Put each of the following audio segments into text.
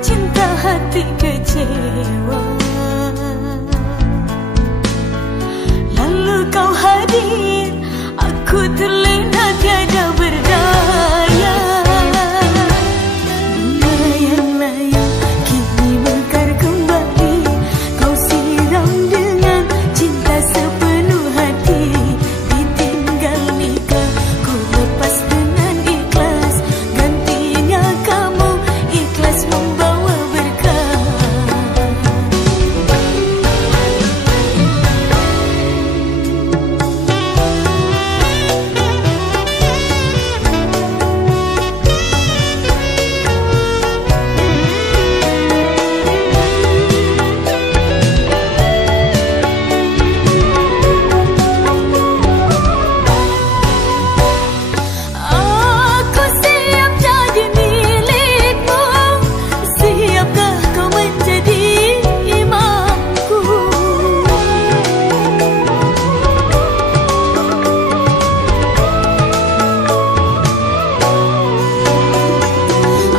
cinta hati kecewa. Lalu kau hadir, aku terlena tiada berdaya. Bunga yang layu kini mekar kembali, kau siram dengan cinta sepenuh hati. Ditinggal nikah, ku lepas dengan ikhlas, gantinya kamu ikhlas membawa berkah. Aku siap jadi milikmu, siapkah kau menjadi imamku?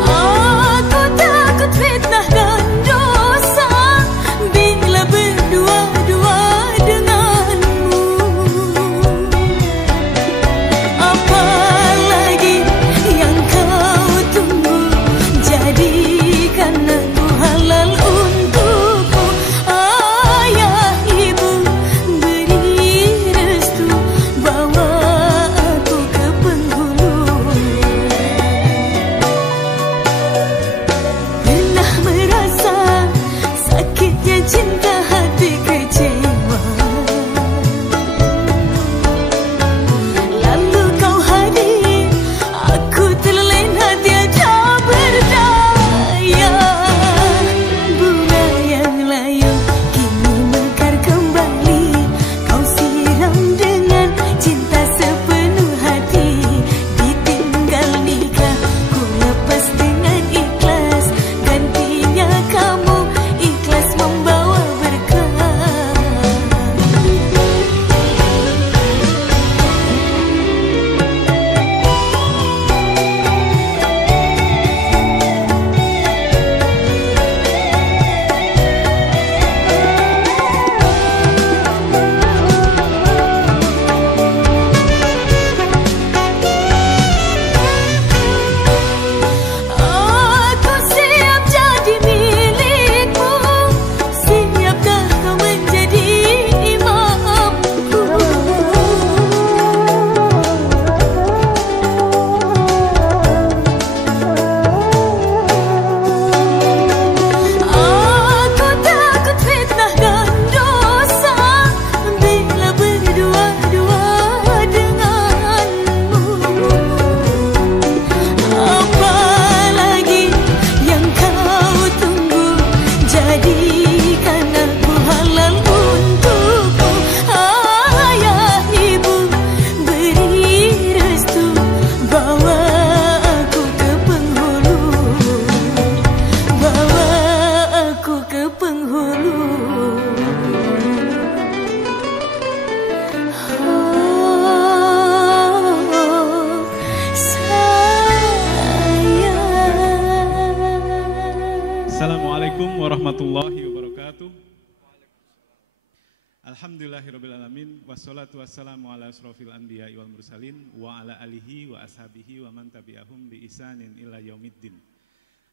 Aku takut fitnah dan dosa bila berdua-dua denganmu. Apalagi yang kau tunggu, jadikan aku halal untukku. Ayah ibu beri restu, bawa aku ke penghulu. Pernah merasa sakitnya cinta hati kecewa. Lalu kau hadir, aku terlena tiada berdaya. Bunga yang layu kini mekar kembali, kau siram dengan cinta sepenuh hati. Ditinggal nikah, ku lepas dengan ikhlas, gantinya kamu ikhlas membawa berkah. Aku siap jadi milikmu, siapkah kau menjadi imamku? Aku takut fitnah dan dosa bila berdua-dua denganmu. Apalagi yang kau tunggu, jadikan aku halal untukku. Ayah ibu beri restu, bawa aku ke penghulu, bawa aku ke penghulu. Oh, sayang. Assalamualaikum warahmatullahi wabarakatuh. Alhamdulillahirrabbilalamin. Wassalatu wassalamu ala asrofil anbiya wal mursalin wa ala alihi wa ashabihi wa man tabi'ahum bi ihsanin ila yaumiddin.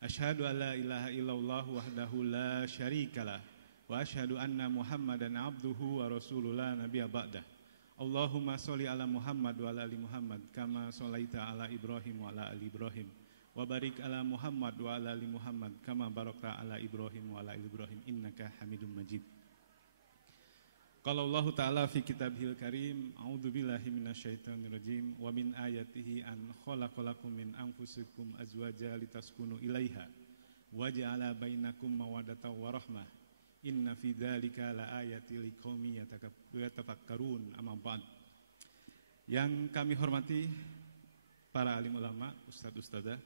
Asyhadu an la ilaha illallah wahdahu la syarikalah wa asyhadu anna Muhammadan abduhu wa rasulullah nabiyya ba'dah. Allahumma sholli ala Muhammad wa ala ali Muhammad kama sholaita ala Ibrahim wa ala ali Ibrahim. Wa barik ala Muhammad wa ala ali Muhammad kama barakta ala Ibrahim wa ala ali Ibrahim innaka Hamidum Majid. Qala Allah Ta'ala fi kitabihil karim, a'udzu billahi minasyaitonir rajim, wa min ayatihi an khalaqalakum min anfusikum azwaja litaskunu ilaiha wa ja'ala bainakum mawaddatan wa rahmah. Inna fi dzalika laayatil liqaumin yatafakkarun. Amma ba'd. Yang kami hormati para alim ulama, ustadz-ustadzah,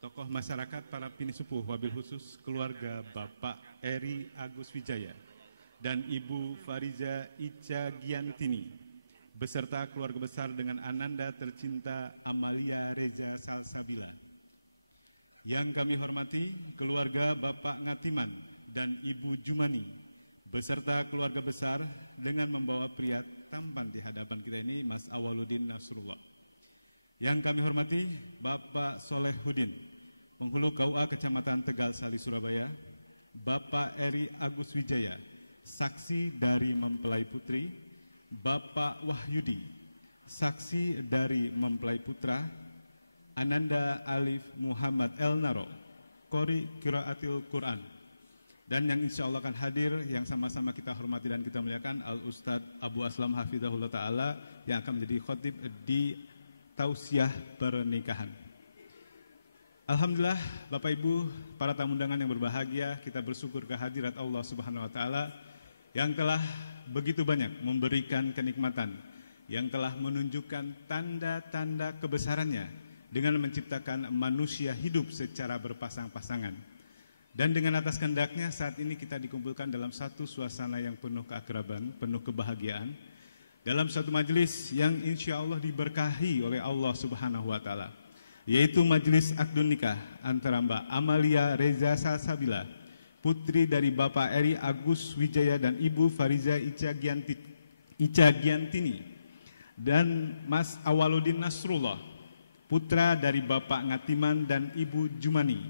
tokoh masyarakat, para pinisupuh, wabil khusus keluarga Bapak Eri Agus Wijaya dan Ibu Fariza Ica Giantini, beserta keluarga besar dengan Ananda tercinta Amalia Reza Salsabila. Yang kami hormati keluarga Bapak Ngatiman dan Ibu Jumani beserta keluarga besar dengan membawa pria tampan di hadapan kita ini, Mas Awaludin Nasrullah. Yang kami hormati Bapak Solehudin, Penghulu KUA Kecamatan Tegal Sari, Surabaya, Bapak Eri Agus Wijaya, saksi dari mempelai putri, Bapak Wahyudi, saksi dari mempelai putra, Ananda Alif Muhammad Elnaro, Qori Qiraatil Quran, dan yang insya Allah akan hadir yang sama-sama kita hormati dan kita muliakan Al-Ustadz Abu Aslam Hafizahullah Ta'ala yang akan menjadi khotib di tausiah pernikahan. Alhamdulillah Bapak Ibu, para tamu undangan yang berbahagia, kita bersyukur kehadirat Allah Subhanahu Wa Ta'ala yang telah begitu banyak memberikan kenikmatan, yang telah menunjukkan tanda-tanda kebesarannya dengan menciptakan manusia hidup secara berpasang-pasangan. Dan dengan atas kehendaknya saat ini kita dikumpulkan dalam satu suasana yang penuh keakraban, penuh kebahagiaan, dalam satu majelis yang insya Allah diberkahi oleh Allah Subhanahu Wa Ta'ala, yaitu majelis akdun nikah antara Mbak Amalia Reza Salsabila, putri dari Bapak Eri Agus Wijaya dan Ibu Fariza Ica Giantini, dan Mas Awaludin Nasrullah, putra dari Bapak Ngatiman dan Ibu Jumani.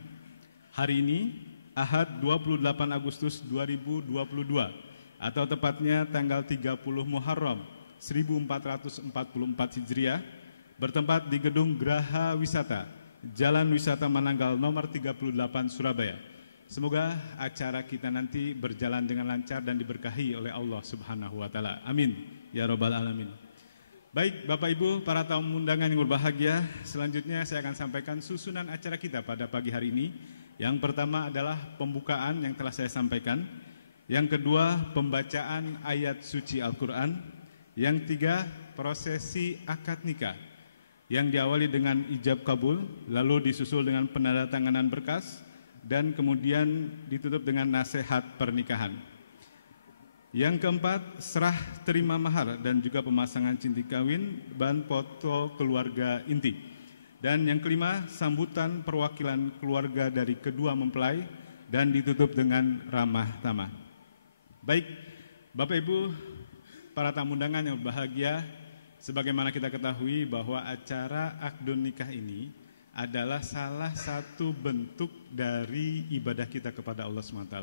Hari ini Ahad 28 Agustus 2022 atau tepatnya tanggal 30 Muharram 1444 Hijriah, bertempat di Gedung Graha Wisata, Jalan Wisata Mananggal nomor 38 Surabaya. Semoga acara kita nanti berjalan dengan lancar dan diberkahi oleh Allah Subhanahu Wa Ta'ala. Amin ya Rabbal Alamin. Baik Bapak Ibu, para tamu undangan yang berbahagia, selanjutnya saya akan sampaikan susunan acara kita pada pagi hari ini. Yang pertama adalah pembukaan yang telah saya sampaikan. Yang kedua, pembacaan ayat suci Al-Quran. Yang tiga, prosesi akad nikah yang diawali dengan ijab kabul, lalu disusul dengan penandatanganan berkas, dan kemudian ditutup dengan nasihat pernikahan. Yang keempat, serah terima mahar dan juga pemasangan cincin kawin dan foto keluarga inti. Dan yang kelima, sambutan perwakilan keluarga dari kedua mempelai dan ditutup dengan ramah tamah. Baik, Bapak Ibu, para tamu undangan yang berbahagia, sebagaimana kita ketahui bahwa acara akdun nikah ini adalah salah satu bentuk dari ibadah kita kepada Allah SWT.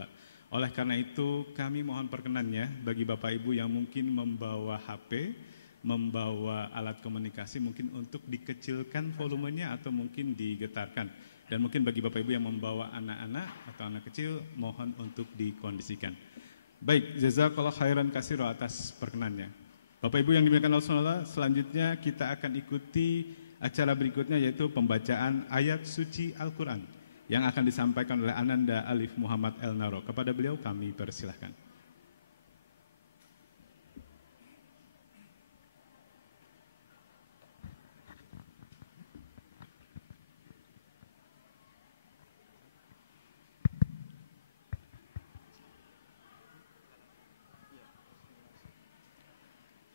Oleh karena itu kami mohon perkenannya bagi Bapak Ibu yang mungkin membawa HP, membawa alat komunikasi, mungkin untuk dikecilkan volumenya atau mungkin digetarkan. Dan mungkin bagi Bapak Ibu yang membawa anak-anak atau anak kecil, mohon untuk dikondisikan. Baik, jazakallah khairan katsira atas perkenannya. Bapak Ibu yang dimuliakan Allah, selanjutnya kita akan ikuti acara berikutnya, yaitu pembacaan ayat suci Al-Quran yang akan disampaikan oleh Ananda Alif Muhammad Elnaro. Kepada beliau kami persilahkan.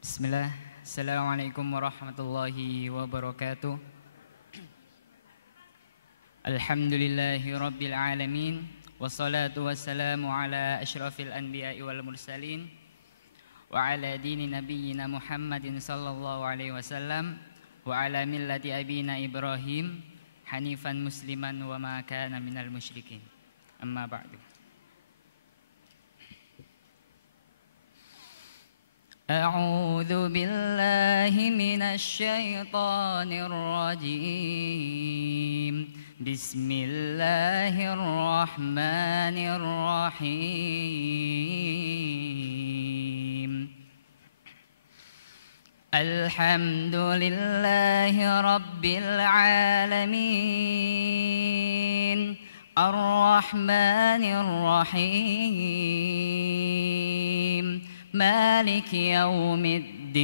Bismillah. Assalamualaikum warahmatullahi wabarakatuh. Alhamdulillahi rabbil alamin, wassalatu wassalamu ala asyrafil anbiya'i wal mursalin wa ala dini nabiyyina Muhammadin sallallahu alaihi wasallam wa ala millati abina Ibrahim hanifan musliman wa ma kana minal musyrikin. Amma ba'du. A'udzu billahi minasy syaithanir rajim. Bismillahirrahmanirrahim. Alhamdulillahi rabbil alamin. Ar-Rahmanir Rahim. Maliki yaumiddin.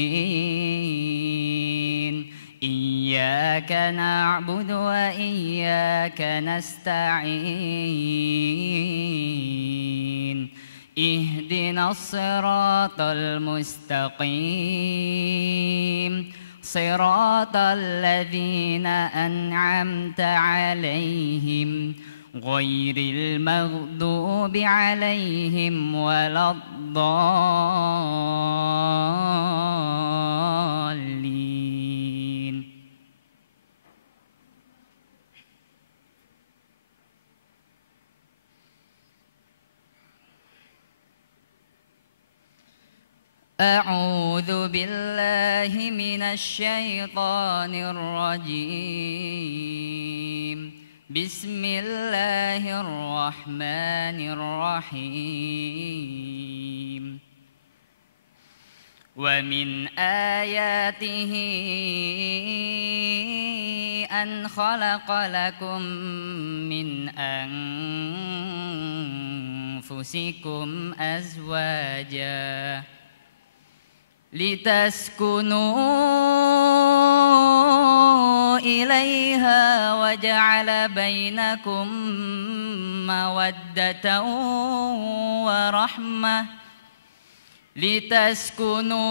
Iyyaka na'budu wa iyyaka nasta'in. Ihdinas siratal mustaqim. صراط الذين أنعمت عليهم غير المغضوب عليهم ولا الضالين. أعوذ بالله من الشيطان الرجيم. بسم الله الرحمن الرحيم. ومن آياته أن خلق لكم من أنفسكم أزواجا لتسكنوا إليها وجعل بينكم مودة ورحمة لتسكنوا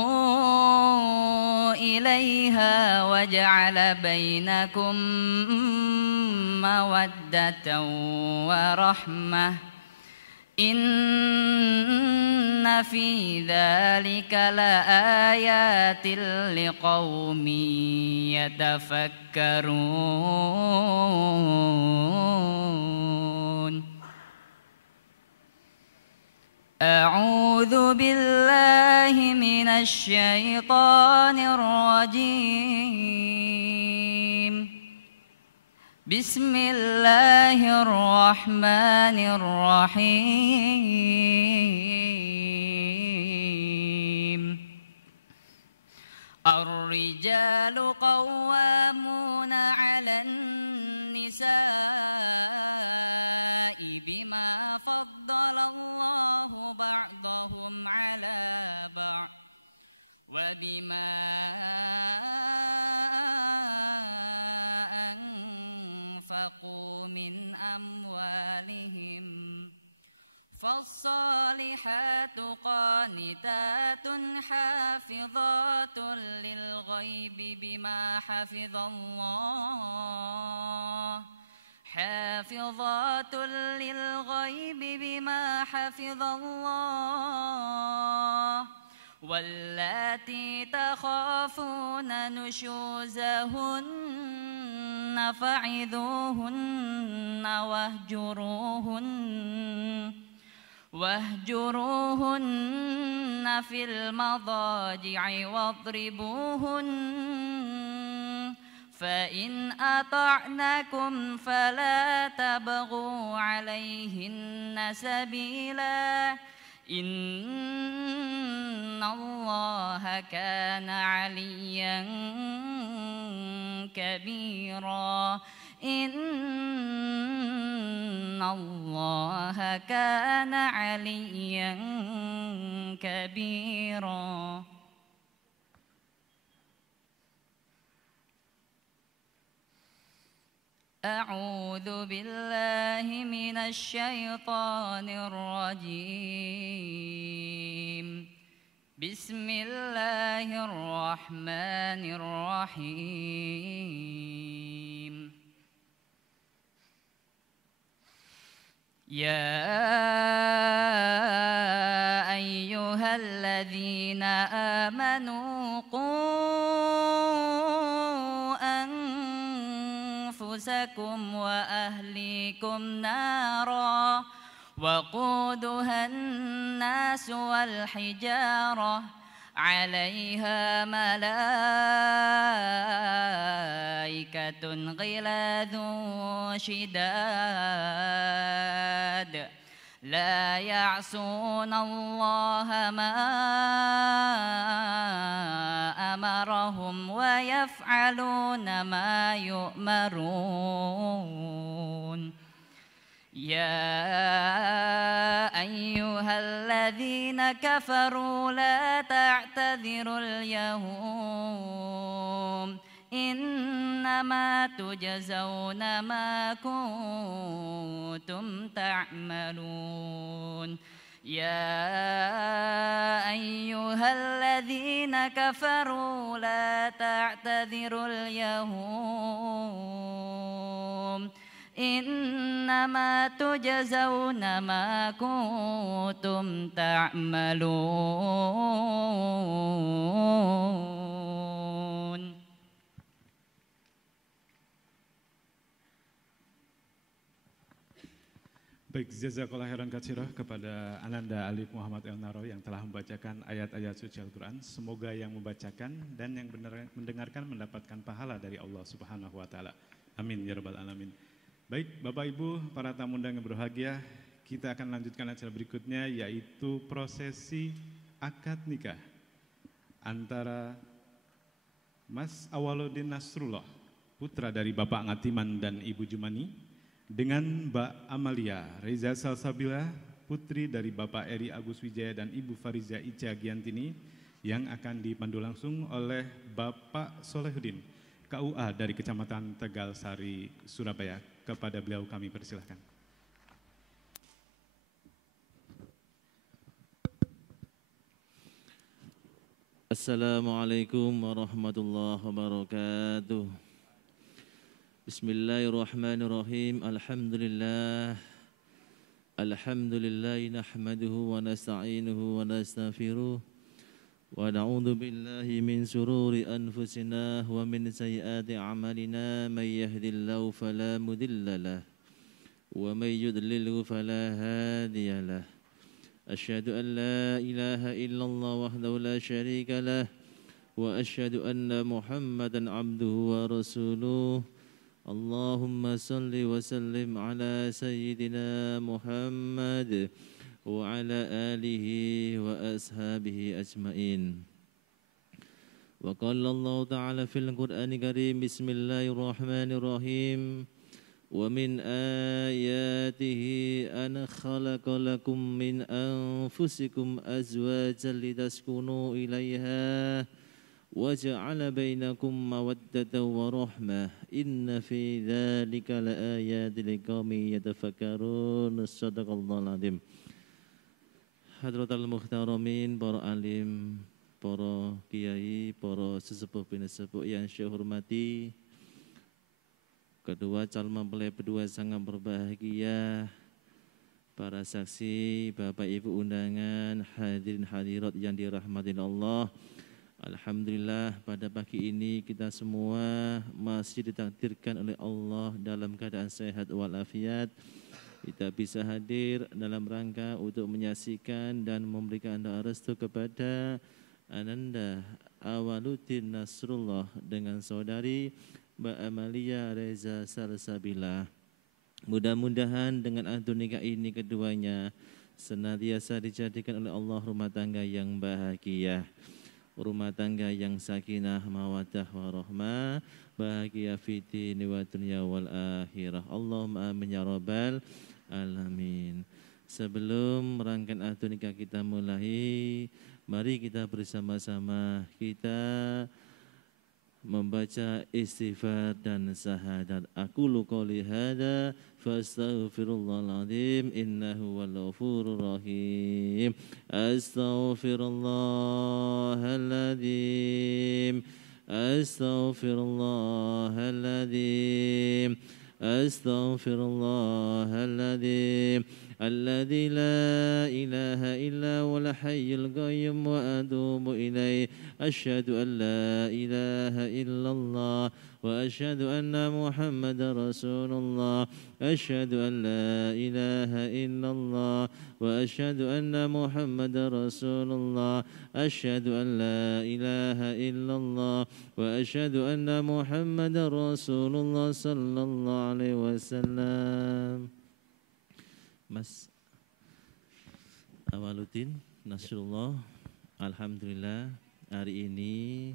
إليها وجعل بينكم مودة ورحمة إن في ذلك لآيات لقوم يتفكرون. أعوذ بالله من الشيطان الرجيم. بسم الله الرحمن الرحيم. الرجال قوامون على النساء بما فضل الله بعضهم على بعض وبما من أموالهم. فالصالحات قانتات حافظات للغيب بما حفظ الله حافظات للغيب بما حفظ الله. واللاتي تخافون نشوزهن فعظوهن واهجروهن في المضاجع واضربوهن. فإن أطعنكم فلا تبغوا عليهن سبيلا إن الله كان عليا كبيرا. إن الله كان عليا كبيرا. أعوذ بالله من الشيطان الرجيم. بسم الله الرحمن الرحيم. يا أيها الذين آمنوا قوا أنفسكم وأهليكم نارا وقودها الناس والحجارة عليها ملائكة غلاظ شداد لا يعصون الله ما أمرهم ويفعلون ما يؤمرون. يا أيها الذين كفروا لا تعتذروا اليوم إنما تجزون ما كنتم تعملون. يا أيها الذين كفروا لا تعتذروا اليوم إنما تجزون ما كنتم تعملون. Baik, jazakallah khairan katsirah kepada Ananda Alif Muhammad El Naro yang telah membacakan ayat-ayat suci Al-Quran. Semoga yang membacakan dan yang mendengarkan mendapatkan pahala dari Allah Subhanahu wa Ta'ala. Amin ya Rabbal Alamin. Baik, Bapak Ibu, para tamu undangan yang berbahagia, kita akan lanjutkan acara berikutnya, yaitu prosesi akad nikah antara Mas Awaludin Nasrullah, putra dari Bapak Ngatiman dan Ibu Jumani, dengan Mbak Amalia Reza Salsabila, putri dari Bapak Eri Agus Wijaya dan Ibu Fariza Ica Giantini, yang akan dipandu langsung oleh Bapak Solehudin, KUA dari Kecamatan Tegal Sari, Surabaya. Kepada beliau kami persilahkan. Assalamualaikum warahmatullahi wabarakatuh. Bismillahirrahmanirrahim. Alhamdulillah. Alhamdulillah nahmaduhu wa nasta'inuhu wa nastaghfiruh. Wa na'udzu billahi min sururi anfusina wa min sayyiati a'malina. May yahdihillahu fala mudilla lahu wa may yudlilhu fala hadiya lahu. Asyhadu an la ilaha illallah wahdahu la syarika lah wa asyhadu anna Muhammadan abduhu wa rasuluh. Allahumma salli wa sallim ala sayyidina Muhammad wa ala alihi wa ashabihi ajmain. Wa qala Allah ta'ala fil Qur'anil Karim, bismillahirrahmanirrahim. Wa min ayatihi an khalaqa lakum min anfusikum azwajan litaskunu ilaiha wa ja'ala bainakum mawaddatan wa rahmah. Inna fi dzalika laayatin liqaumin yatafakkarun. Shadaqallahul azim. Hadratul muhtaramin, para alim, para kiai, para sesepuh bin sepuh yang saya hormati, kedua calon mempelai berdua sangat berbahagia, para saksi, Bapak Ibu undangan, hadirin hadirat yang dirahmati Allah. Alhamdulillah pada pagi ini kita semua masih ditakdirkan oleh Allah dalam keadaan sehat walafiat. Kita bisa hadir dalam rangka untuk menyaksikan dan memberikan doa restu kepada Ananda Awaludin Nasrullah dengan saudari Mbak Amalia Reza Salsabila. Mudah-mudahan dengan akad nikah ini keduanya senantiasa dijadikan oleh Allah rumah tangga yang bahagia, rumah tangga yang sakinah, mawaddah, warahmah, bahagia fitini wa dunya wal akhirah. Allahumma amin ya rabbal alamin. Sebelum rangkaian akad nikah kita mulai, mari kita bersama-sama kita membaca istighfar dan syahadat. Aqulu qouli hadza fastaghfirullahaladzim innahu wal ghafurur rahim. Astaghfirullahaladzim. Astaghfirullahaladzim. Astaghfirullahaladzim. Alladzi la ilaha illa huwal hayyul qayyum wa atubu ilaih. Asyhadu an la ilaha illallah wa asyhadu anna Muhammadar Rasulullah. Asyhadu an la ilaha illallah wa asyhadu anna Muhammadar Rasulullah. Asyhadu an la ilaha illallah wa asyhadu anna Muhammadar Rasulullah sallallahu alaihi wasallam. Mas Awaludin Nasrullah, alhamdulillah hari ini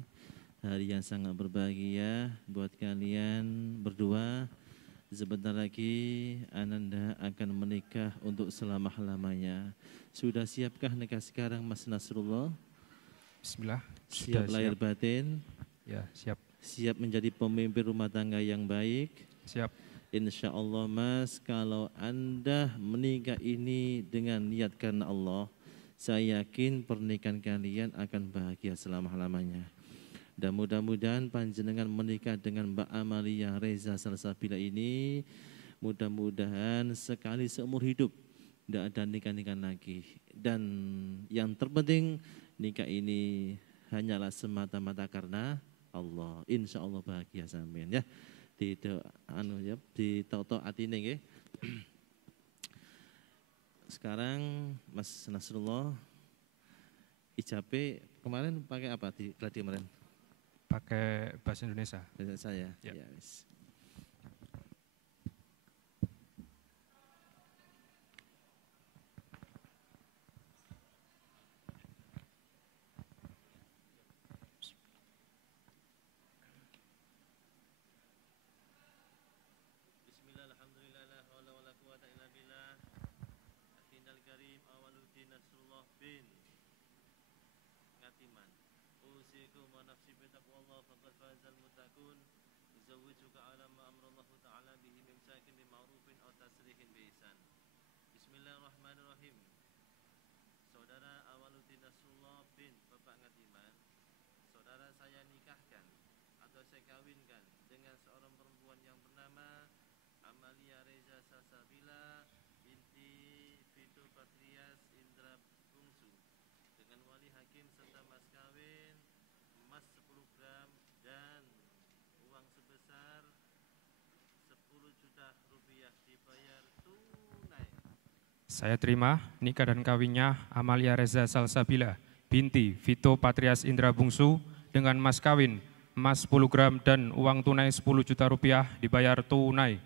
hari yang sangat berbahagia buat kalian berdua. Sebentar lagi Ananda akan menikah untuk selama-lamanya. Sudah siapkah nikah sekarang Mas Nasrullah? Bismillah. Siap lahir batin? Ya, siap. Siap menjadi pemimpin rumah tangga yang baik? Siap. Insya Allah Mas, kalau Anda menikah ini dengan niat karena Allah, saya yakin pernikahan kalian akan bahagia selama-lamanya. Dan mudah-mudahan panjenengan menikah dengan Mbak Amalia Reza Salsabila ini, mudah-mudahan sekali seumur hidup tidak ada nikah-nikah lagi. Dan yang terpenting nikah ini hanyalah semata-mata karena Allah. Insya Allah bahagia sampean ya. Ditoto atine nggih. Sekarang Mas Nasrullah, ijabe kemarin pakai apa di gladi kemarin? Pakai bahasa Indonesia. Bahasa saya. Ya. Ya, wis. Bismillahirrahmanirrahim. Saudara Awaludin Nasrullah bin Bapak Ngatiman, saudara saya nikahkan atau saya kawinkan dengan seorang perempuan yang bernama Amalia Reza Salsabila binti Vito Patrias Indra Bungsu dengan wali hakim serta mas kawin emas 10 gram dan uang sebesar 10 juta rupiah dibayar tunai. Saya terima nikah dan kawinnya Amalia Reza Salsabila binti Vito Patrias Indra Bungsu dengan mas kawin emas 10 gram dan uang tunai 10 juta rupiah dibayar tunai.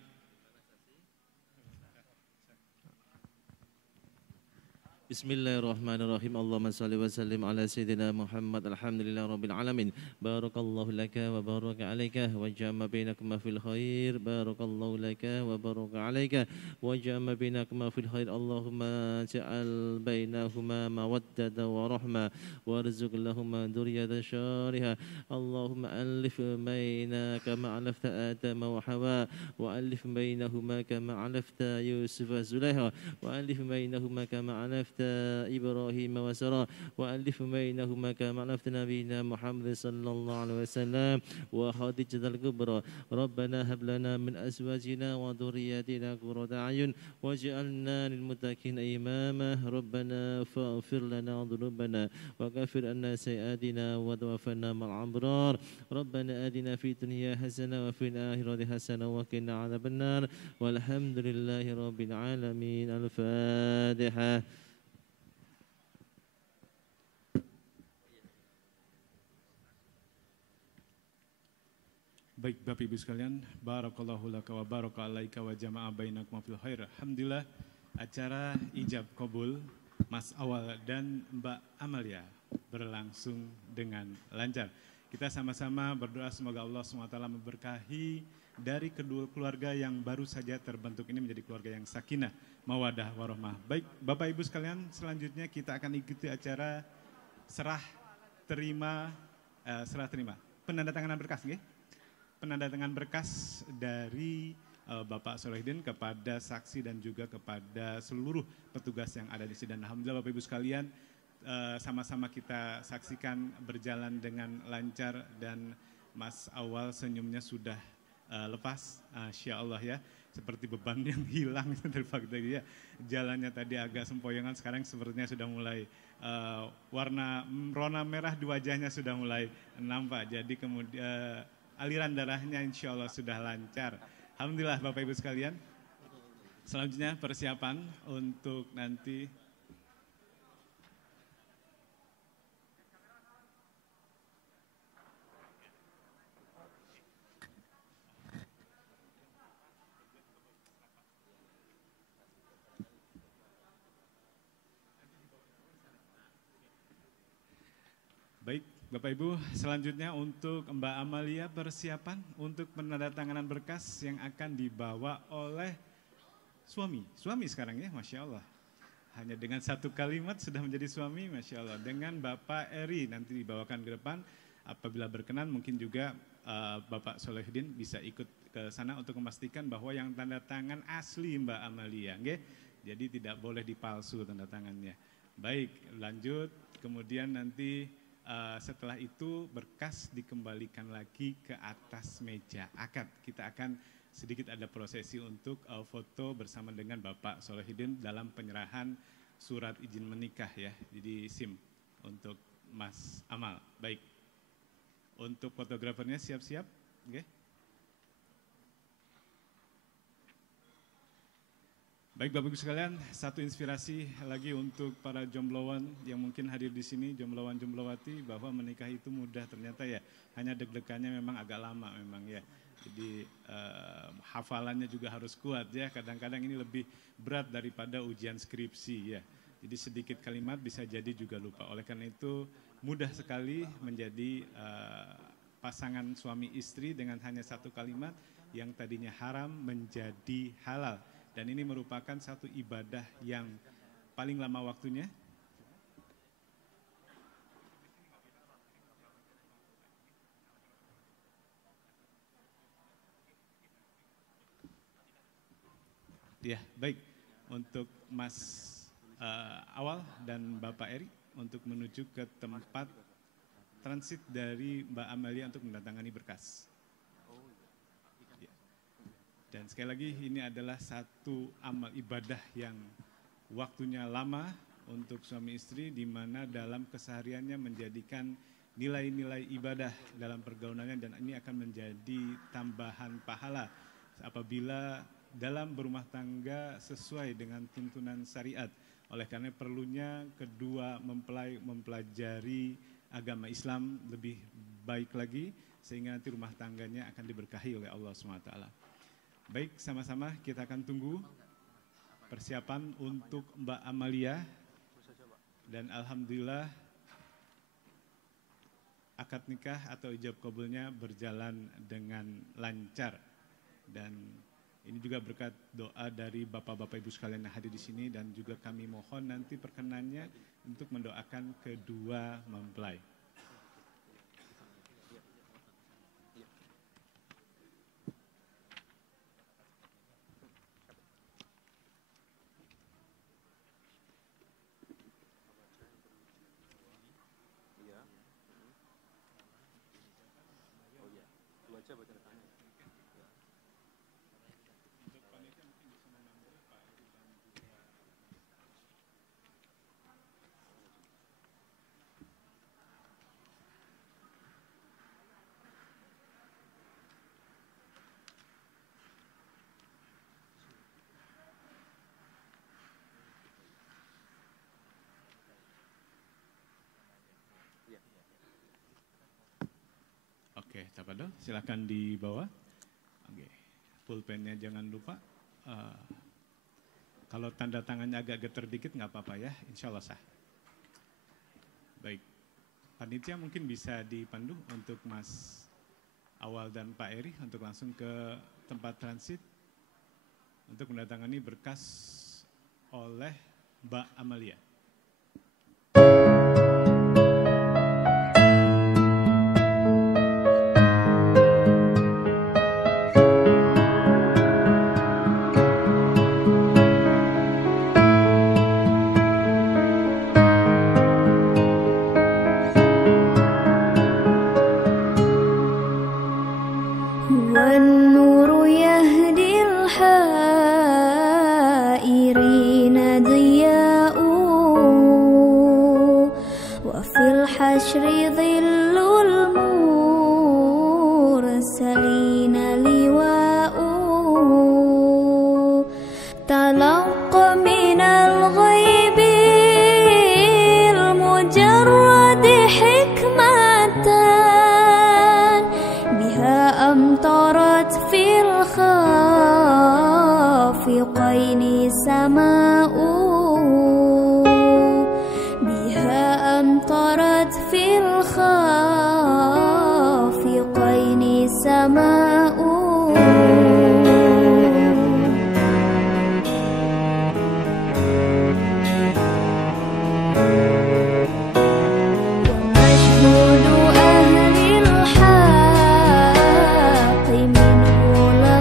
Bismillahirrahmanirrahim. Allahumma salli wa sallim ala sayyidina Muhammad. Alhamdulillah rabbil alamin. Barakallahu laka wa baraka alayka wa jama'a bainakuma fil khair. Barakallahu laka wa baraka alayka wa jama'a bainakuma fil khair. Allahumma ja'al bainahuma mawaddata wa rahma warzuq lahuma dzurriyyatan syarihah. Allahumma alif baina kama alafta Adam wa Hawa wa alif bainahuma kama alafta Yusuf wa Zulaiha wa alif bainahuma kama alafta إبراهيم وسرى وألف بينهما كما عرفت نبينا محمد صلى الله عليه وسلم وخديجة الكبرى ربنا هب لنا من أزواجنا وذرياتنا قرة أعين واجعلنا للمتقين إماما ربنا فاغفر لنا ذنوبنا وكفر عنا سيئاتنا وتوفنا مع الأبرار ربنا آتنا في الدنيا حسنة وفي الآخرة حسنة وقنا عذاب النار والحمد لله رب العالمين. الفاتحة. Baik Bapak Ibu sekalian, barakallahu laka wa baraka alaika wa jama'a bainakum fil khair. Alhamdulillah, acara ijab kabul Mas Awal dan Mbak Amalia berlangsung dengan lancar. Kita sama-sama berdoa semoga Allah SWT memberkahi dari kedua keluarga yang baru saja terbentuk ini menjadi keluarga yang sakinah, mawadah, warahmah. Baik Bapak Ibu sekalian, selanjutnya kita akan ikuti acara serah terima penandatanganan berkas, nggih? Penandatangan berkas dari Bapak Solihin kepada saksi dan juga kepada seluruh petugas yang ada di sini. Dan alhamdulillah Bapak Ibu sekalian, sama-sama kita saksikan berjalan dengan lancar dan Mas Awal senyumnya sudah lepas, Insya Allah ya, seperti beban yang hilang dari pagi ya. Jalannya tadi agak sempoyongan, sekarang sepertinya sudah mulai warna merah di wajahnya sudah mulai nampak. Jadi kemudian aliran darahnya insya Allah sudah lancar. Alhamdulillah Bapak Ibu sekalian. Selanjutnya persiapan untuk nanti baik. Bapak Ibu, selanjutnya untuk Mbak Amalia persiapan untuk penandatanganan berkas yang akan dibawa oleh suami. Suami sekarang ya, Masya Allah. Hanya dengan satu kalimat sudah menjadi suami, Masya Allah. Dengan Bapak Eri nanti dibawakan ke depan. Apabila berkenan mungkin juga Bapak Solihuddin bisa ikut ke sana untuk memastikan bahwa yang tanda tangan asli Mbak Amalia, nggih. Jadi tidak boleh dipalsu tanda tangannya. Baik, lanjut. Kemudian nanti setelah itu berkas dikembalikan lagi ke atas meja akad. Kita akan sedikit ada prosesi untuk foto bersama dengan Bapak Solehudin dalam penyerahan surat izin menikah ya. Jadi SIM untuk Mas Amal. Baik. Untuk fotografernya siap-siap, okay. Baik Bapak Ibu sekalian, satu inspirasi lagi untuk para jombloan yang mungkin hadir di sini, jomblowan-jomblowati, bahwa menikah itu mudah ternyata ya. Hanya deg-degannya memang agak lama memang ya. Jadi hafalannya juga harus kuat ya. Kadang-kadang ini lebih berat daripada ujian skripsi ya. Jadi sedikit kalimat bisa jadi juga lupa. Oleh karena itu mudah sekali menjadi pasangan suami istri dengan hanya satu kalimat yang tadinya haram menjadi halal. Dan ini merupakan satu ibadah yang paling lama waktunya. Ya, baik. Untuk Mas Awal dan Bapak Eri untuk menuju ke tempat transit dari Mbak Amalia untuk mendatangani berkas. Dan sekali lagi ini adalah satu amal ibadah yang waktunya lama untuk suami istri, di mana dalam kesehariannya menjadikan nilai-nilai ibadah dalam pergaulannya, dan ini akan menjadi tambahan pahala apabila dalam berumah tangga sesuai dengan tuntunan syariat. Oleh karena perlunya kedua mempelajari agama Islam lebih baik lagi, sehingga nanti rumah tangganya akan diberkahi oleh Allah SWT. Baik, sama-sama kita akan tunggu persiapan untuk Mbak Amalia. Dan alhamdulillah akad nikah atau ijab kabulnya berjalan dengan lancar. Dan ini juga berkat doa dari bapak-bapak ibu sekalian yang hadir di sini, dan juga kami mohon nanti perkenannya untuk mendoakan kedua mempelai. Oke, Tapado, silakan dibawa. Oke, pulpennya jangan lupa. Kalau tanda tangannya agak getar dikit nggak apa-apa ya, insya Allah sah. Baik, panitia mungkin bisa dipandu untuk Mas Awal dan Pak Eri untuk langsung ke tempat transit untuk mendatangani berkas oleh Mbak Amalia. والنور يهدي الحائرين ضياء وفي الحشر ظل المرسلين لواء تلقى من الغيب المجرد حكمة بها أمطرت في الخافقين سماء بها أمطرت في الخافقين سماء ومشهود أهل الحق منه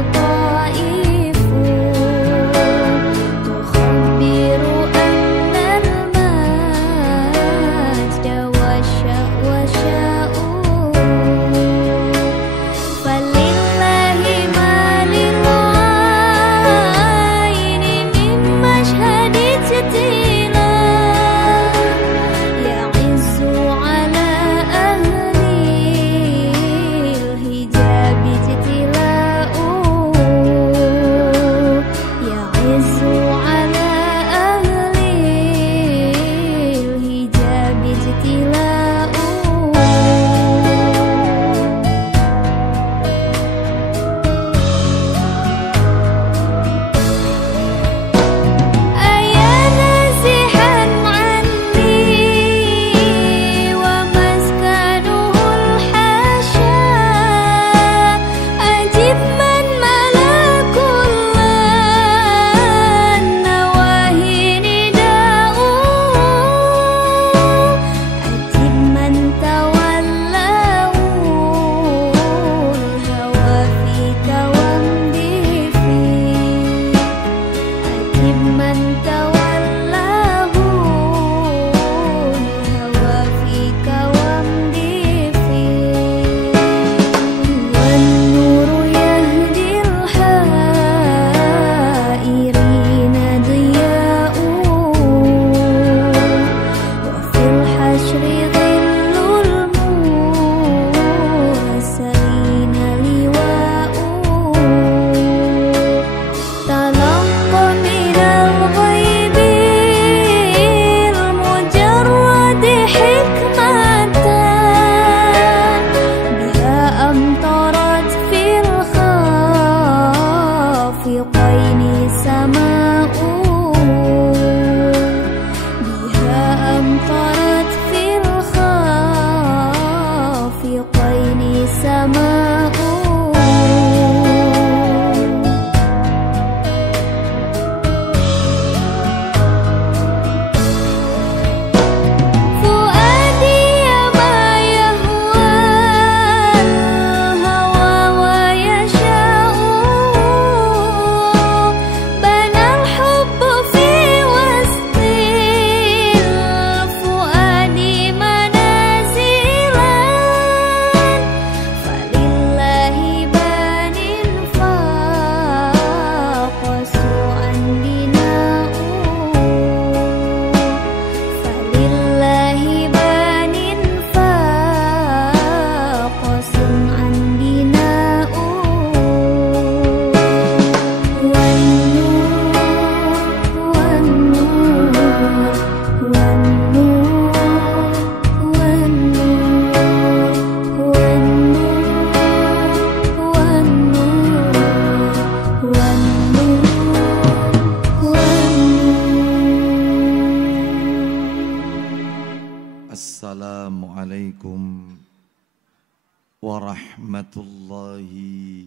warahmatullahi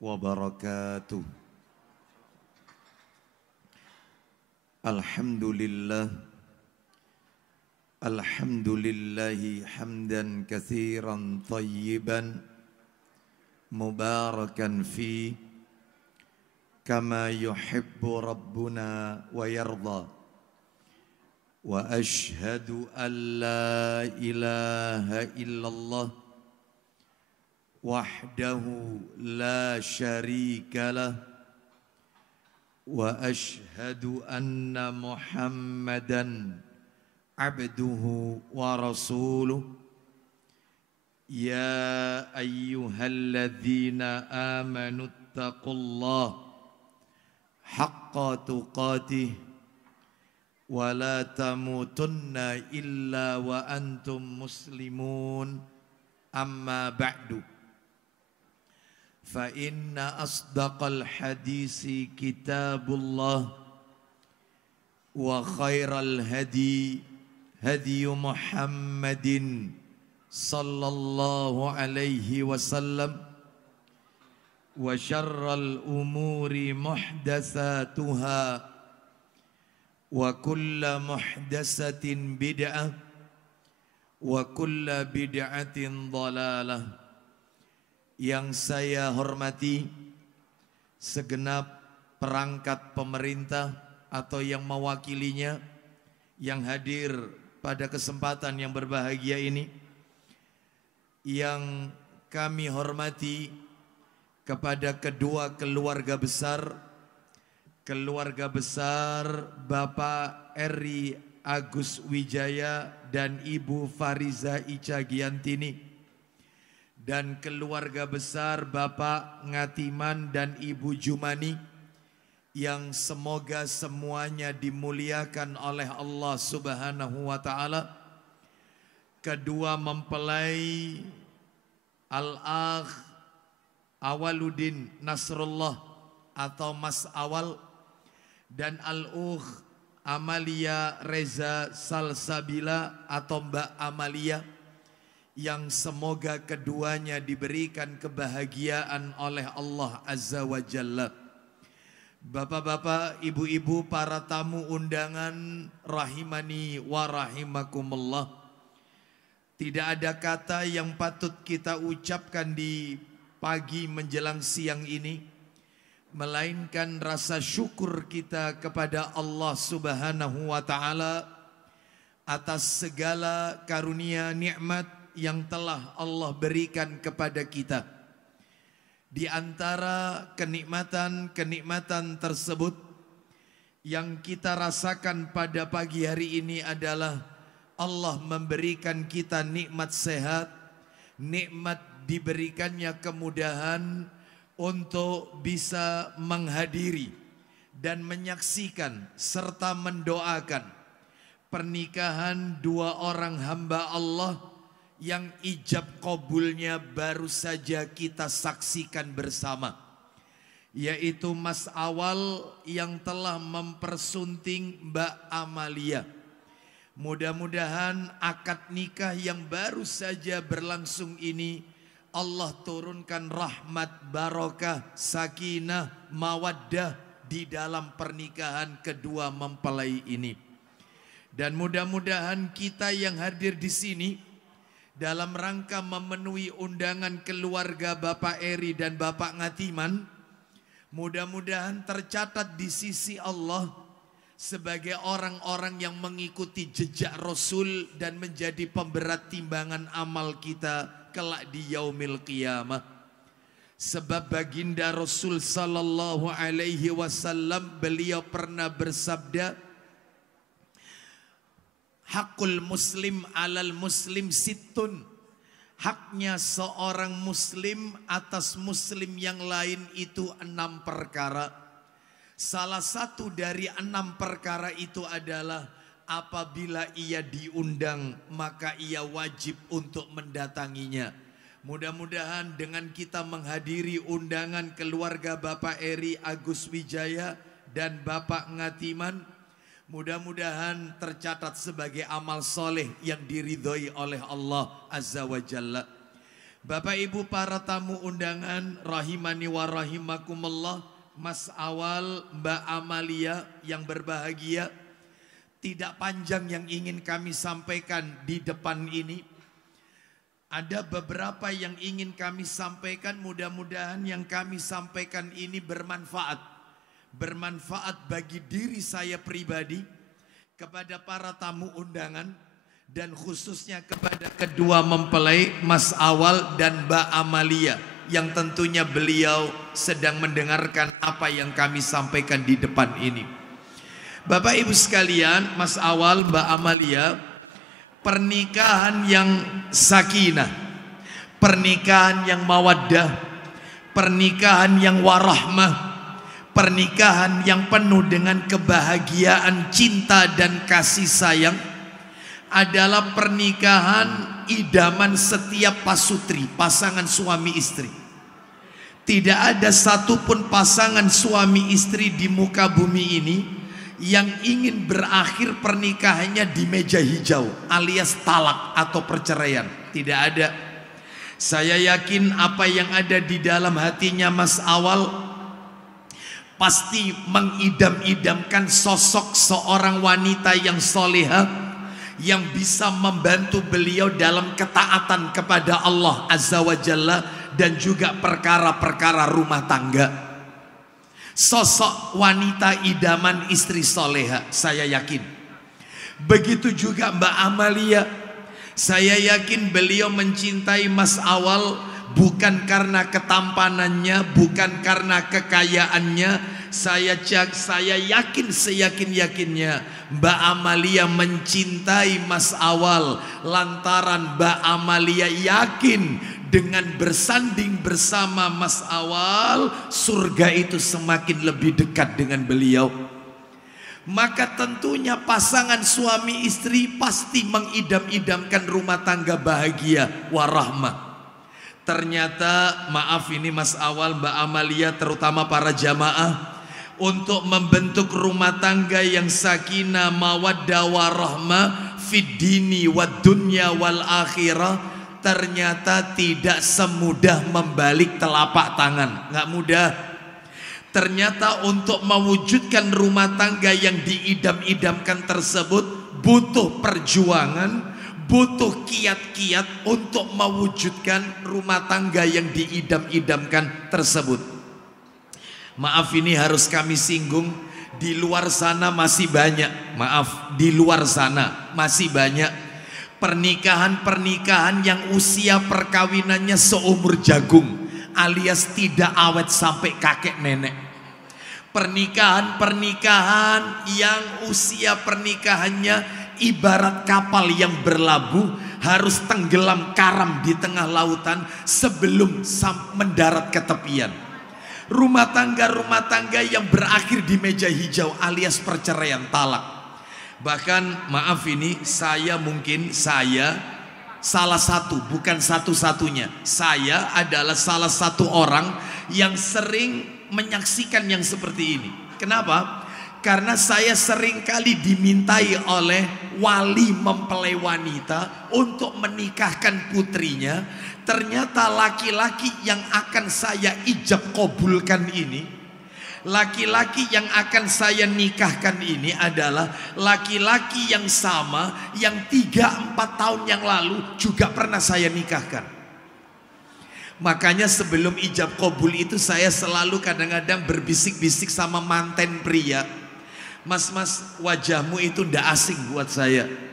wabarakatuh. Alhamdulillahi hamdan katsiran tayyiban mubarakan fi kama yuhibbu rabbuna wa yarda. Wa ashhadu an la ilaha illallah wahdahu la syarika lah wa ashhadu anna Muhammadan abduhu wa rasuluh. Ya ayyuhalladzina amanu ittaqullaha haqqa tuqatih wa la tamutunna illa wa antum muslimun. Amma ba'du, fa inna asdaqal hadisi kitabullah wa khairal hadi hadi Muhammadin sallallahu alaihi wasallam wa syarral umuri muhdatsatuha wa kulla muhdatsatin bid'ah wa kulla bid'atin dhalalah. Yang saya hormati segenap perangkat pemerintah atau yang mewakilinya yang hadir pada kesempatan yang berbahagia ini, yang kami hormati kepada kedua keluarga besar Bapak Eri Agus Wijaya dan Ibu Fariza Ica Giantini, dan keluarga besar Bapak Ngatiman dan Ibu Jumani, yang semoga semuanya dimuliakan oleh Allah Subhanahu wa taala. Kedua mempelai Al-Akh Awaluddin Nasrullah atau Mas Awal dan Al-Ukh Amalia Reza Salsabila atau Mbak Amalia, yang semoga keduanya diberikan kebahagiaan oleh Allah Azza wa Jalla. Bapak-bapak, ibu-ibu, para tamu undangan rahimani wa rahimakumullah. Tidak ada kata yang patut kita ucapkan di pagi menjelang siang ini melainkan rasa syukur kita kepada Allah Subhanahu wa taala atas segala karunia nikmat yang telah Allah berikan kepada kita. Di antara kenikmatan-kenikmatan tersebut yang kita rasakan pada pagi hari ini adalah Allah memberikan kita nikmat sehat, nikmat diberikannya kemudahan untuk bisa menghadiri dan menyaksikan serta mendoakan pernikahan dua orang hamba Allah yang ijab qabulnya baru saja kita saksikan bersama, yaitu Mas Awal yang telah mempersunting Mbak Amalia. Mudah-mudahan akad nikah yang baru saja berlangsung ini Allah turunkan rahmat, barokah, sakinah, mawaddah di dalam pernikahan kedua mempelai ini. Dan mudah-mudahan kita yang hadir di sini dalam rangka memenuhi undangan keluarga Bapak Eri dan Bapak Ngatiman, mudah-mudahan tercatat di sisi Allah sebagai orang-orang yang mengikuti jejak Rasul dan menjadi pemberat timbangan amal kita kelak di yaumil qiyamah. Sebab baginda Rasul sallallahu alaihi wasallam, beliau pernah bersabda, hakul muslim alal muslim sittun, haknya seorang muslim atas muslim yang lain itu 6 perkara. Salah satu dari 6 perkara itu adalah apabila ia diundang maka ia wajib untuk mendatanginya. Mudah-mudahan dengan kita menghadiri undangan keluarga Bapak Eri Agus Wijaya dan Bapak Ngatiman, mudah-mudahan tercatat sebagai amal soleh yang diridhoi oleh Allah Azza wa Jalla. Bapak Ibu para tamu undangan rahimani wa rahimakumullah, Mas Awal, Mbak Amalia yang berbahagia, tidak panjang yang ingin kami sampaikan di depan ini. Ada beberapa yang ingin kami sampaikan, mudah-mudahan yang kami sampaikan ini bermanfaat. Bermanfaat bagi diri saya pribadi, kepada para tamu undangan, dan khususnya kepada kedua mempelai Mas Awal dan Mbak Amalia, yang tentunya beliau sedang mendengarkan apa yang kami sampaikan di depan ini. Bapak Ibu sekalian, Mas Awal, Mbak Amalia, pernikahan yang sakinah, pernikahan yang mawaddah, pernikahan yang warahmah, pernikahan yang penuh dengan kebahagiaan, cinta dan kasih sayang adalah pernikahan idaman setiap pasutri, pasangan suami istri. Tidak ada satupun pasangan suami istri di muka bumi ini yang ingin berakhir pernikahannya di meja hijau alias talak atau perceraian. Tidak ada. Saya yakin apa yang ada di dalam hatinya Mas Awal pasti mengidam-idamkan sosok seorang wanita yang soleha, yang bisa membantu beliau dalam ketaatan kepada Allah Azza wa Jalla dan juga perkara-perkara rumah tangga. Sosok wanita idaman istri soleha, saya yakin. Begitu juga Mbak Amalia. Saya yakin beliau mencintai Mas Awal bukan karena ketampanannya, bukan karena kekayaannya. Saya yakin seyakin-yakinnya Mbak Amalia mencintai Mas Awal lantaran Mbak Amalia yakin dengan bersanding bersama Mas Awal, surga itu semakin lebih dekat dengan beliau. Maka tentunya pasangan suami istri pasti mengidam-idamkan rumah tangga bahagia warahmah. Ternyata maaf ini Mas Awal, Mbak Amalia, terutama para jamaah, untuk membentuk rumah tangga yang sakinah mawaddah warahmah fid dini wad dunya wal akhirah, ternyata tidak semudah membalik telapak tangan, nggak mudah. Ternyata untuk mewujudkan rumah tangga yang diidam-idamkan tersebut butuh perjuangan, butuh kiat-kiat untuk mewujudkan rumah tangga yang diidam-idamkan tersebut. Maaf ini harus kami singgung, di luar sana masih banyak, maaf, di luar sana masih banyak pernikahan-pernikahan yang usia perkawinannya seumur jagung alias tidak awet sampai kakek nenek. Pernikahan-pernikahan yang usia pernikahannya ibarat kapal yang berlabuh harus tenggelam karam di tengah lautan sebelum mendarat ke tepian. Rumah tangga yang berakhir di meja hijau alias perceraian, talak. Bahkan maaf ini saya salah satu, bukan satu-satunya. Saya adalah salah satu orang yang sering menyaksikan yang seperti ini. Kenapa? Karena saya sering kali dimintai oleh wali mempelai wanita untuk menikahkan putrinya. Ternyata laki-laki yang akan saya ijab kabulkan ini, laki-laki yang akan saya nikahkan ini adalah laki-laki yang sama yang 3-4 tahun yang lalu juga pernah saya nikahkan. Makanya sebelum ijab kabul itu saya selalu kadang-kadang berbisik-bisik sama manten pria, mas-mas wajahmu itu ndak asing buat saya.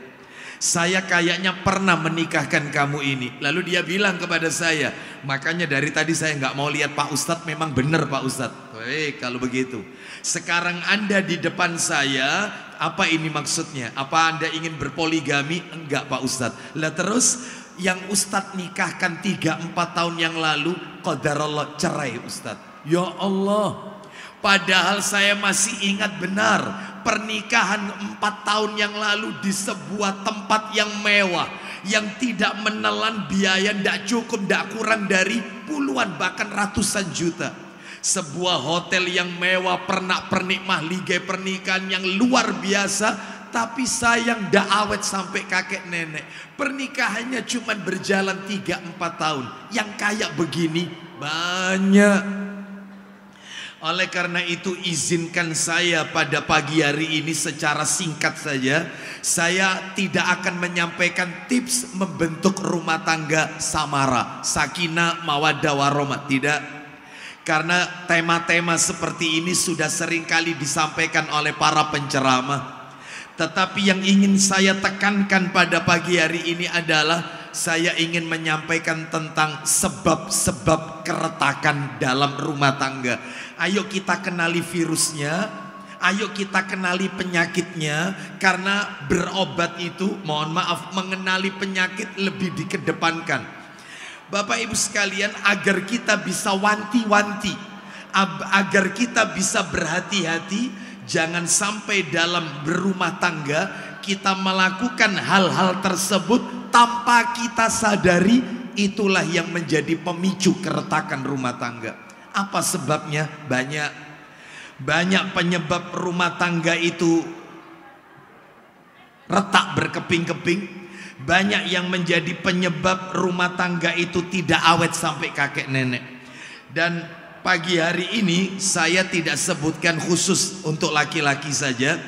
Saya kayaknya pernah menikahkan kamu ini. Lalu dia bilang kepada saya, makanya dari tadi saya nggak mau lihat Pak Ustadz, memang benar Pak Ustadz. Kalau begitu, sekarang Anda di depan saya, apa ini maksudnya? Apa Anda ingin berpoligami? Enggak Pak Ustadz. Lah terus yang Ustadz nikahkan 3-4 tahun yang lalu, qadarallah cerai Ustadz. Ya Allah. Padahal saya masih ingat benar pernikahan 4 tahun yang lalu di sebuah tempat yang mewah, yang tidak menelan biaya, tidak cukup, tidak kurang dari puluhan bahkan ratusan juta. Sebuah hotel yang mewah, pernak-pernik mahligai pernikahan yang luar biasa. tapi sayang ndak awet sampai kakek nenek. Pernikahannya cuma berjalan 3-4 tahun. Yang kayak begini banyak. Oleh karena itu izinkan saya pada pagi hari ini secara singkat saja. Saya tidak akan menyampaikan tips membentuk rumah tangga samara, sakinah, mawaddah, warahmah. Tidak. Karena tema-tema seperti ini sudah sering kali disampaikan oleh para penceramah. Tetapi yang ingin saya tekankan pada pagi hari ini adalah saya ingin menyampaikan tentang sebab-sebab keretakan dalam rumah tangga. Ayo kita kenali virusnya, ayo kita kenali penyakitnya. Karena berobat itu, mohon maaf, mengenali penyakit lebih dikedepankan. Bapak Ibu sekalian, agar kita bisa wanti-wanti, agar kita bisa berhati-hati, jangan sampai dalam berumah tangga kita melakukan hal-hal tersebut tanpa kita sadari. Itulah yang menjadi pemicu keretakan rumah tangga. Apa sebabnya? Banyak penyebab rumah tangga itu retak berkeping-keping. Banyak yang menjadi penyebab rumah tangga itu tidak awet sampai kakek nenek. Dan pagi hari ini saya tidak sebutkan khusus untuk laki-laki saja,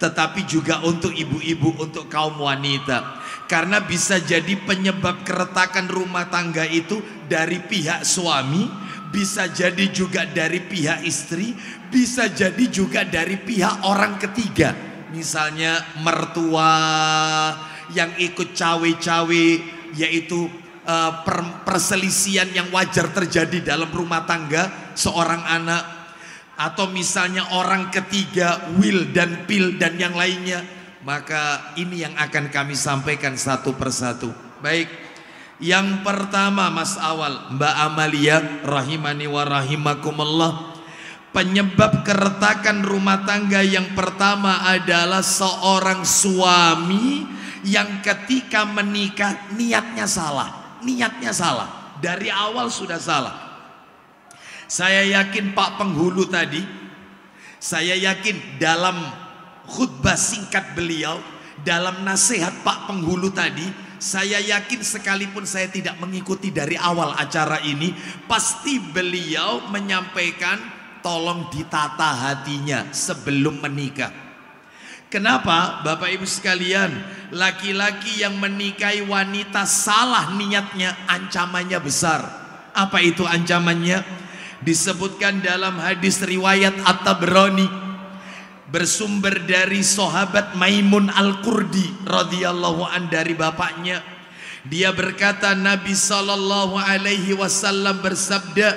tetapi juga untuk ibu-ibu, untuk kaum wanita. Karena bisa jadi penyebab keretakan rumah tangga itu dari pihak suami, bisa jadi juga dari pihak istri, bisa jadi juga dari pihak orang ketiga. Misalnya mertua yang ikut cawe-cawe, yaitu perselisihan yang wajar terjadi dalam rumah tangga seorang anak. Atau misalnya orang ketiga, will dan pil dan yang lainnya. Maka ini yang akan kami sampaikan satu persatu. Baik, yang pertama Mas Awal, Mbak Amalia, rahimani wa rahimakumullah. Penyebab keretakan rumah tangga yang pertama adalah seorang suami yang ketika menikah niatnya salah. Niatnya salah, dari awal sudah salah. Saya yakin Pak Penghulu tadi, saya yakin dalam khutbah singkat beliau, dalam nasihat Pak Penghulu tadi, saya yakin sekalipun saya tidak mengikuti dari awal acara ini, pasti beliau menyampaikan tolong ditata hatinya sebelum menikah. Kenapa Bapak Ibu sekalian? Laki-laki yang menikahi wanita salah niatnya, ancamannya besar. Apa itu ancamannya? Disebutkan dalam hadis riwayat At-Tabrani, bersumber dari sahabat Maimun Al-Qurdi radhiyallahu an, dari bapaknya. Dia berkata, Nabi sallallahu alaihi wasallam bersabda,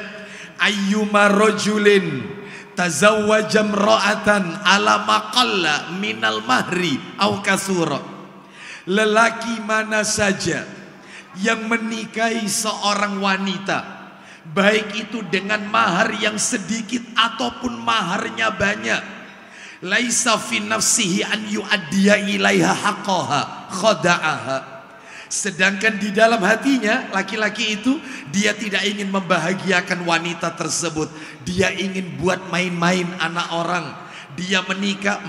ayyuma rajulin tazawwaja imra'atan ala maqalla minal mahri au kasura. Lelaki mana saja yang menikahi seorang wanita, baik itu dengan mahar yang sedikit ataupun maharnya banyak, laisa fi nafsihi an yu'addiya ilaiha haqqaha khada'aha. Sedangkan di dalam hatinya laki-laki itu dia tidak ingin membahagiakan wanita tersebut. Dia ingin buat main-main anak orang. Dia menikah,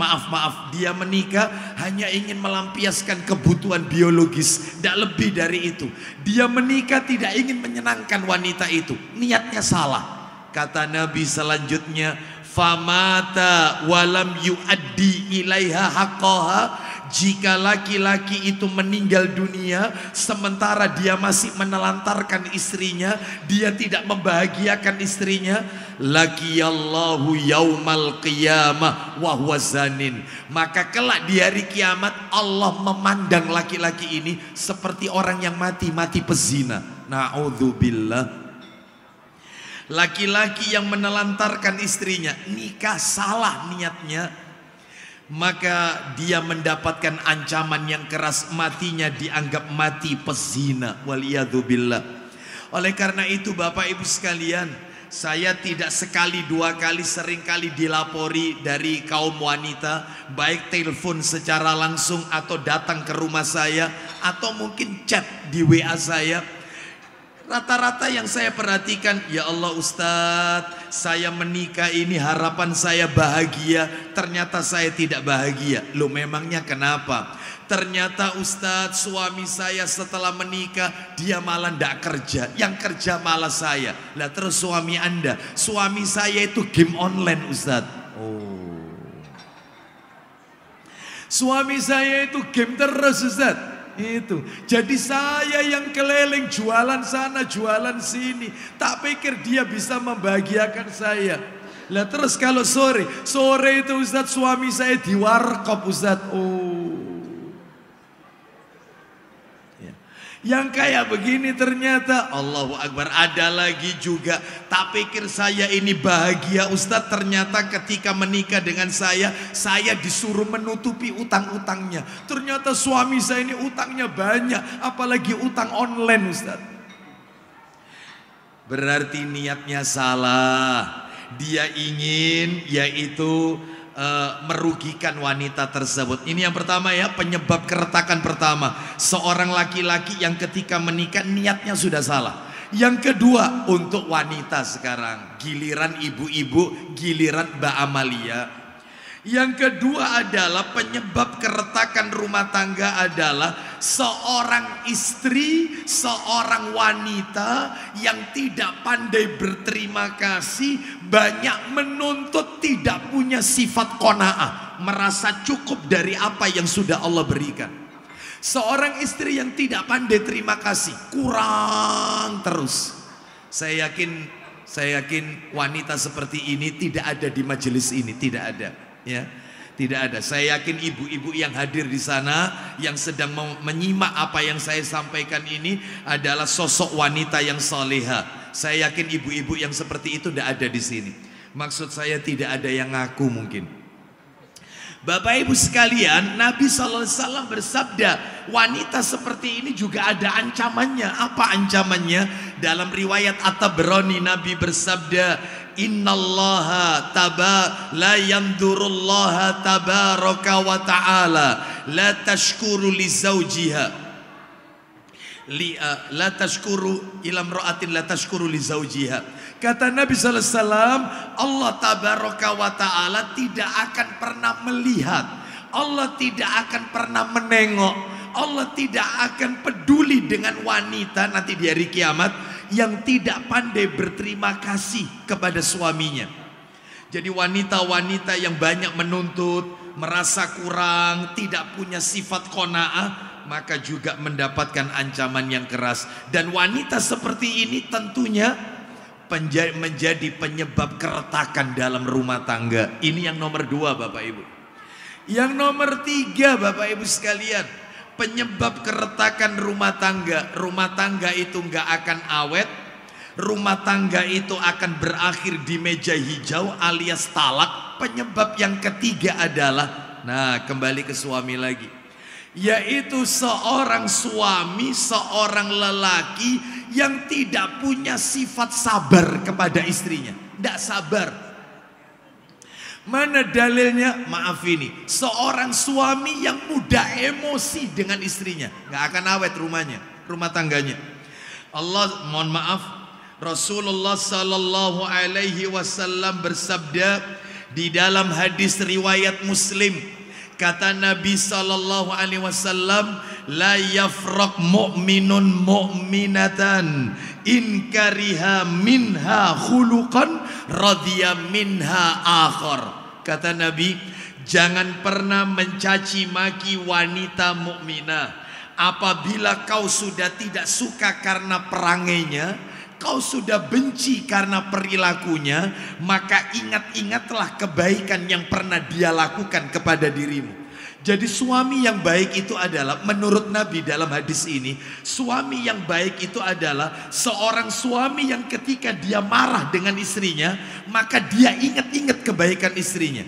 dia menikah hanya ingin melampiaskan kebutuhan biologis, tidak lebih dari itu. Dia menikah tidak ingin menyenangkan wanita itu. Niatnya salah. Kata Nabi selanjutnya, famata walam yu'addi ilaiha haqqaha. Jika laki-laki itu meninggal dunia sementara dia masih menelantarkan istrinya, dia tidak membahagiakan istrinya, laqiyallahu yaumal qiyamah wa huwa zanin. Maka kelak di hari kiamat Allah memandang laki-laki ini seperti orang yang mati pezina. Na'udzubillah. Laki-laki yang menelantarkan istrinya, nikah salah niatnya, maka dia mendapatkan ancaman yang keras, matinya dianggap mati pezina, waliyadzubillah. Oleh karena itu Bapak Ibu sekalian, saya tidak sekali dua kali, sering kali dilapori dari kaum wanita, baik telepon secara langsung atau datang ke rumah saya, atau mungkin chat di WA saya. Rata-rata yang saya perhatikan, ya Allah Ustadz, saya menikah ini harapan saya bahagia, ternyata saya tidak bahagia. Loh memangnya kenapa? Ternyata Ustadz, suami saya setelah menikah dia malah tidak kerja, yang kerja malah saya. Lah terus suami Anda, suami saya itu game online Ustadz. Oh, suami saya itu game terus Ustadz. Itu. Jadi saya yang keliling jualan sana, jualan sini. Tak pikir dia bisa membahagiakan saya. Lah terus kalau sore itu Ustadz suami saya di warkop Ustadz. Oh. Ya. Yang kayak begini ternyata Allahu Akbar. Ada lagi juga, tak pikir saya ini bahagia Ustadz, ternyata ketika menikah dengan saya disuruh menutupi utang-utangnya. Ternyata suami saya ini utangnya banyak, apalagi utang online Ustadz. Berarti niatnya salah. Dia ingin yaitu merugikan wanita tersebut. Ini yang pertama ya, penyebab keretakan pertama. Seorang laki-laki yang ketika menikah niatnya sudah salah. Yang kedua, untuk wanita sekarang, giliran ibu-ibu, giliran Mbak Amalia. Yang kedua adalah penyebab keretakan rumah tangga adalah seorang istri, seorang wanita yang tidak pandai berterima kasih, banyak menuntut, tidak punya sifat qanaah, merasa cukup dari apa yang sudah Allah berikan. Seorang istri yang tidak pandai terima kasih, kurang terus. Saya yakin wanita seperti ini tidak ada di majelis ini, tidak ada. Ya, tidak ada. Saya yakin ibu-ibu yang hadir di sana yang sedang menyimak apa yang saya sampaikan ini adalah sosok wanita yang soleha. Saya yakin ibu-ibu yang seperti itu tidak ada di sini. Maksud saya tidak ada yang ngaku mungkin. Bapak Ibu sekalian, Nabi SAW bersabda, wanita seperti ini juga ada ancamannya. Apa ancamannya? Dalam riwayat At-Tabrani Nabi bersabda, Innallaha la yandurullaha tabaraka wa ta'ala la tashkuru li zawjiha la tashkuru ila imra'atin la tashkuru li zawjiha. Kata Nabi SAW, Allah tabaraka wa ta'ala tidak akan pernah melihat, Allah tidak akan pernah menengok, Allah tidak akan peduli dengan wanita nanti di hari kiamat yang tidak pandai berterima kasih kepada suaminya. Jadi wanita-wanita yang banyak menuntut, merasa kurang, tidak punya sifat qanaah, maka juga mendapatkan ancaman yang keras. Dan wanita seperti ini tentunya menjadi penyebab keretakan dalam rumah tangga. Ini yang nomor 2 Bapak Ibu. Yang nomor 3 Bapak Ibu sekalian, penyebab keretakan rumah tangga itu nggak akan awet, rumah tangga itu akan berakhir di meja hijau alias talak. Penyebab yang ketiga adalah, nah kembali ke suami lagi, yaitu seorang suami, seorang lelaki yang tidak punya sifat sabar kepada istrinya, tidak sabar. Mana dalilnya? Maaf ini, seorang suami yang mudah emosi dengan istrinya, nggak akan awet rumah tangganya. Allah, mohon maaf, Rasulullah Sallallahu Alaihi Wasallam bersabda di dalam hadis riwayat Muslim, kata Nabi Sallallahu Alaihi Wasallam, la yafraq mu'minun mu'minatan in kariha minha khuluqan radhiya minha akhar. Kata Nabi, jangan pernah mencaci maki wanita mukminah. Apabila kau sudah tidak suka karena perangainya, kau sudah benci karena perilakunya, maka ingat-ingatlah kebaikan yang pernah dia lakukan kepada dirimu. Jadi suami yang baik itu adalah, menurut Nabi dalam hadis ini, suami yang baik itu adalah seorang suami yang ketika dia marah dengan istrinya, maka dia ingat-ingat kebaikan istrinya.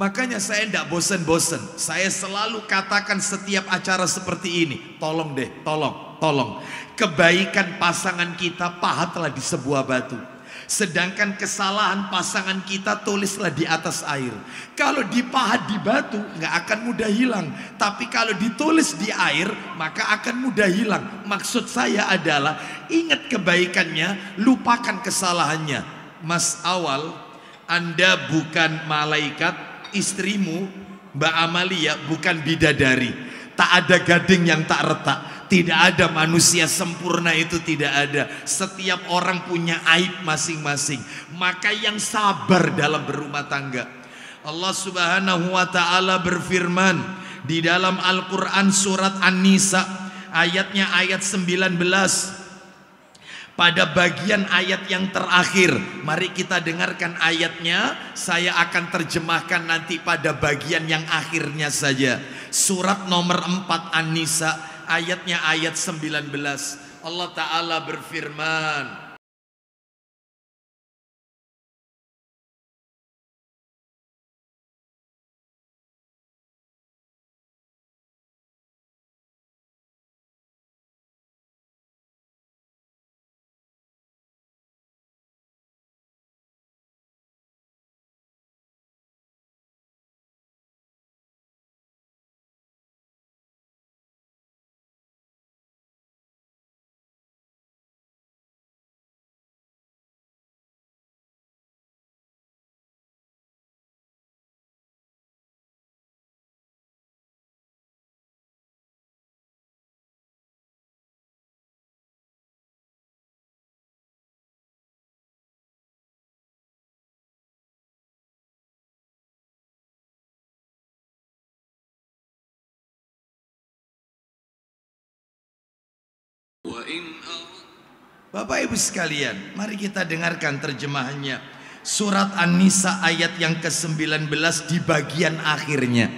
Makanya saya tidak bosan-bosan, saya selalu katakan setiap acara seperti ini, tolong deh, tolong, kebaikan pasangan kita pahatlah di sebuah batu. Sedangkan kesalahan pasangan kita tulislah di atas air. Kalau dipahat di batu nggak akan mudah hilang, tapi kalau ditulis di air maka akan mudah hilang. Maksud saya adalah ingat kebaikannya, lupakan kesalahannya. Mas Awal, Anda bukan malaikat, istrimu Mbak Amalia bukan bidadari. Tak ada gading yang tak retak. Tidak ada manusia sempurna, itu tidak ada. Setiap orang punya aib masing-masing. Maka yang sabar dalam berumah tangga. Allah Subhanahu wa ta'ala berfirman di dalam Al-Quran surat An-Nisa ayatnya ayat 19. Pada bagian ayat yang terakhir, mari kita dengarkan ayatnya. Saya akan terjemahkan nanti pada bagian yang akhirnya saja. Surat nomor 4 An-Nisa, ayatnya ayat 19. Allah Ta'ala berfirman, Bapak Ibu sekalian, mari kita dengarkan terjemahannya. Surat An-Nisa ayat yang ke-19 di bagian akhirnya.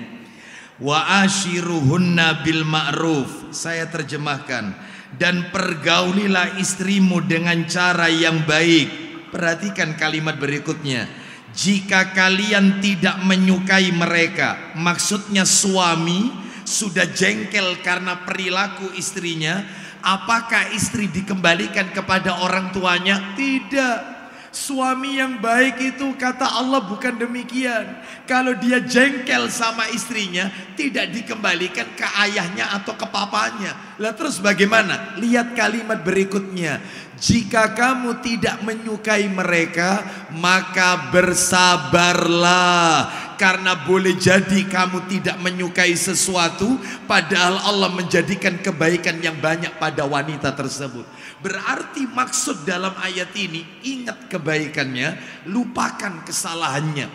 Wa ashiruhunna bil ma'ruf. Saya terjemahkan. Dan pergaulilah istrimu dengan cara yang baik. Perhatikan kalimat berikutnya. Jika kalian tidak menyukai mereka, maksudnya suami sudah jengkel karena perilaku istrinya, apakah istri dikembalikan kepada orang tuanya? Tidak. Suami yang baik itu kata Allah bukan demikian. Kalau dia jengkel sama istrinya, tidak dikembalikan ke ayahnya atau ke papanya. Lah terus bagaimana? Lihat kalimat berikutnya. Jika kamu tidak menyukai mereka, maka bersabarlah. Karena boleh jadi kamu tidak menyukai sesuatu, padahal Allah menjadikan kebaikan yang banyak pada wanita tersebut. Berarti maksud dalam ayat ini, ingat kebaikannya, lupakan kesalahannya.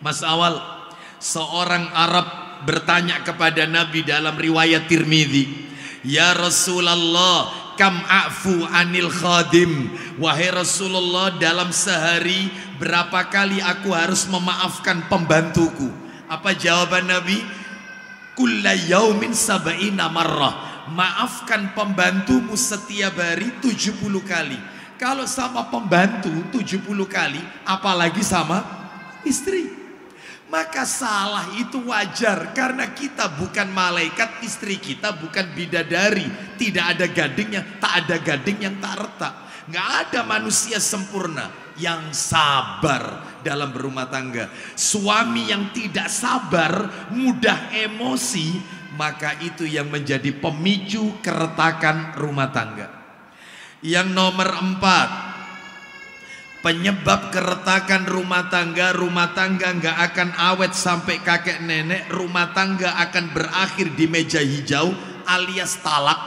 Mas Awal, seorang Arab bertanya kepada Nabi dalam riwayat Tirmidzi, ya Rasulullah, kam a'fu anil khadim. Wahai Rasulullah, dalam sehari berapa kali aku harus memaafkan pembantuku? Apa jawaban Nabi? Kulla yaumin sab'ina marrah. Maafkan pembantumu setiap hari 70 kali. Kalau sama pembantu 70 kali, apalagi sama istri. Maka salah itu wajar, karena kita bukan malaikat, istri kita bukan bidadari. Tidak ada gading yang tak ada gading yang tak retak. Nggak ada manusia sempurna yang sabar dalam berumah tangga. Suami yang tidak sabar, mudah emosi, maka itu yang menjadi pemicu keretakan rumah tangga. Yang nomor 4, penyebab keretakan rumah tangga nggak akan awet sampai kakek nenek. Rumah tangga akan berakhir di meja hijau alias talak.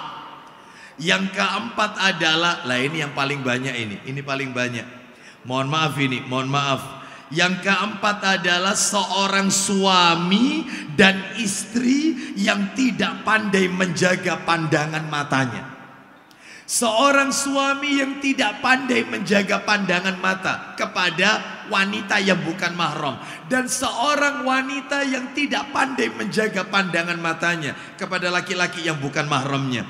Yang keempat adalah, lah ini yang paling banyak ini paling banyak. Mohon maaf. Yang keempat adalah seorang suami dan istri yang tidak pandai menjaga pandangan matanya. Seorang suami yang tidak pandai menjaga pandangan mata kepada wanita yang bukan mahram, dan seorang wanita yang tidak pandai menjaga pandangan matanya kepada laki-laki yang bukan mahramnya.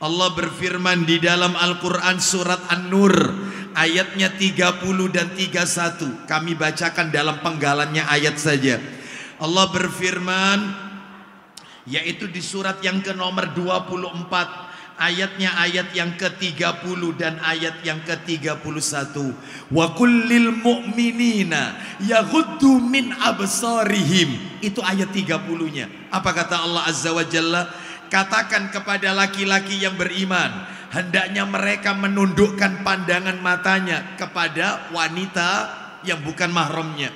Allah berfirman di dalam Al-Quran surat An-Nur ayatnya 30 dan 31. Kami bacakan dalam penggalannya ayat saja. Allah berfirman, yaitu di surat yang ke nomor 24 Ayatnya ayat yang ke-30 dan ayat yang ke-31. Wa kullil mu'minina yaghuddu min absarihim. Itu ayat 30-nya. Apa kata Allah Azza wa Jalla? Katakan kepada laki-laki yang beriman, hendaknya mereka menundukkan pandangan matanya kepada wanita yang bukan mahramnya.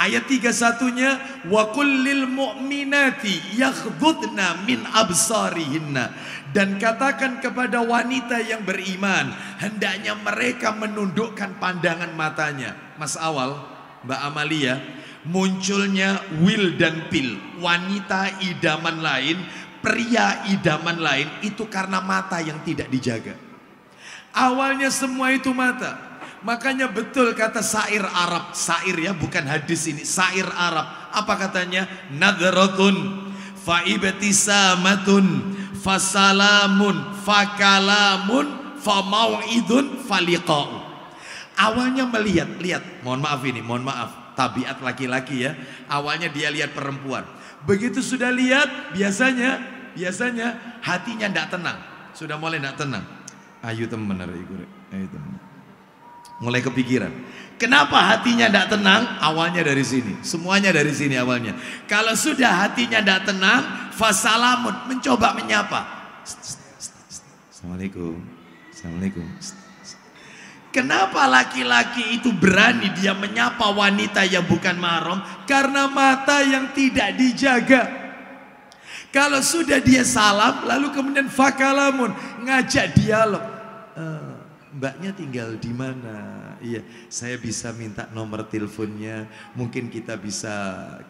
Ayat 31-nya wa kullil mu'minati yaghdudna min absarihinna, dan katakan kepada wanita yang beriman hendaknya mereka menundukkan pandangan matanya. Mas Awal, Mbak Amalia, munculnya will dan pil, wanita idaman lain, pria idaman lain, itu karena mata yang tidak dijaga. Awalnya semua itu mata. Makanya betul kata syair Arab, syair ya bukan hadis ini, syair Arab. Apa katanya? Nadratun fa ibtisamatun fa salamun fa kalamun fa mau'idun fa liqa'u. Awalnya melihat, mohon maaf, tabiat laki-laki ya. Awalnya dia lihat perempuan. Begitu sudah lihat, biasanya hatinya tidak tenang. Sudah mulai tidak tenang. Ayo teman, ayo teman. Mulai kepikiran. Kenapa hatinya tidak tenang? Awalnya dari sini. Semuanya dari sini awalnya. Kalau sudah hatinya tidak tenang, fasalamun, mencoba menyapa. Assalamualaikum. Assalamualaikum. Kenapa laki-laki itu berani dia menyapa wanita yang bukan mahram? Karena mata yang tidak dijaga. Kalau sudah dia salam, lalu kemudian fakalamun, ngajak dialog. Mbaknya tinggal di mana? Iya, saya bisa minta nomor teleponnya. Mungkin kita bisa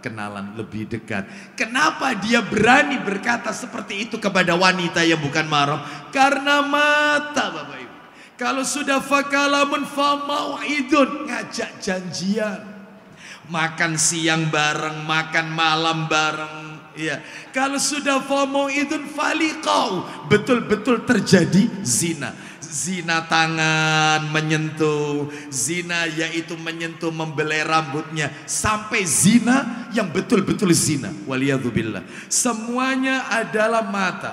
kenalan lebih dekat. Kenapa dia berani berkata seperti itu kepada wanita yang bukan mahram? Karena mata, Bapak Ibu. Kalau sudah fakalamun fa mau'idun, ngajak janjian. Makan siang bareng, makan malam bareng. Iya. Kalau sudah fa mau'idun fa liqa'u, betul-betul terjadi zina. Zina tangan, menyentuh. Zina yaitu menyentuh, membelai rambutnya. Sampai zina yang betul-betul zina. Waliyadzubillah. Semuanya adalah mata.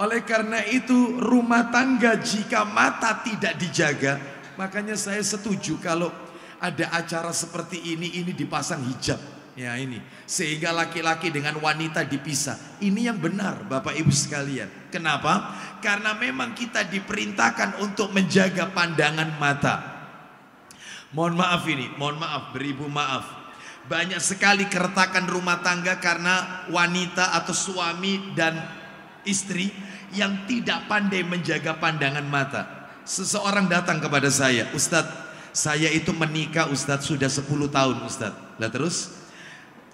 Oleh karena itu rumah tangga jika mata tidak dijaga, makanya saya setuju kalau ada acara seperti ini dipasang hijab. Ya ini, sehingga laki-laki dengan wanita dipisah. Ini yang benar Bapak Ibu sekalian. Kenapa? Karena memang kita diperintahkan untuk menjaga pandangan mata. Mohon maaf, beribu maaf. Banyak sekali keretakan rumah tangga karena wanita atau suami dan istri yang tidak pandai menjaga pandangan mata. Seseorang datang kepada saya, Ustadz, saya itu menikah Ustadz sudah 10 tahun Ustadz. Lah terus?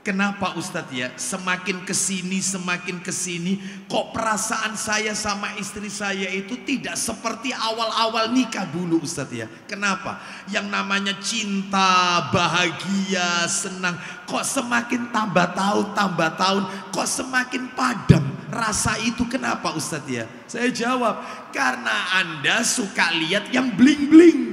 Kenapa Ustadz ya? Semakin kesini kok perasaan saya sama istri saya itu tidak seperti awal-awal nikah dulu Ustadz ya. Kenapa? Yang namanya cinta, bahagia, senang, kok semakin tambah tahun kok semakin padam rasa itu. Kenapa Ustadz ya? Saya jawab, karena Anda suka lihat yang bling-bling.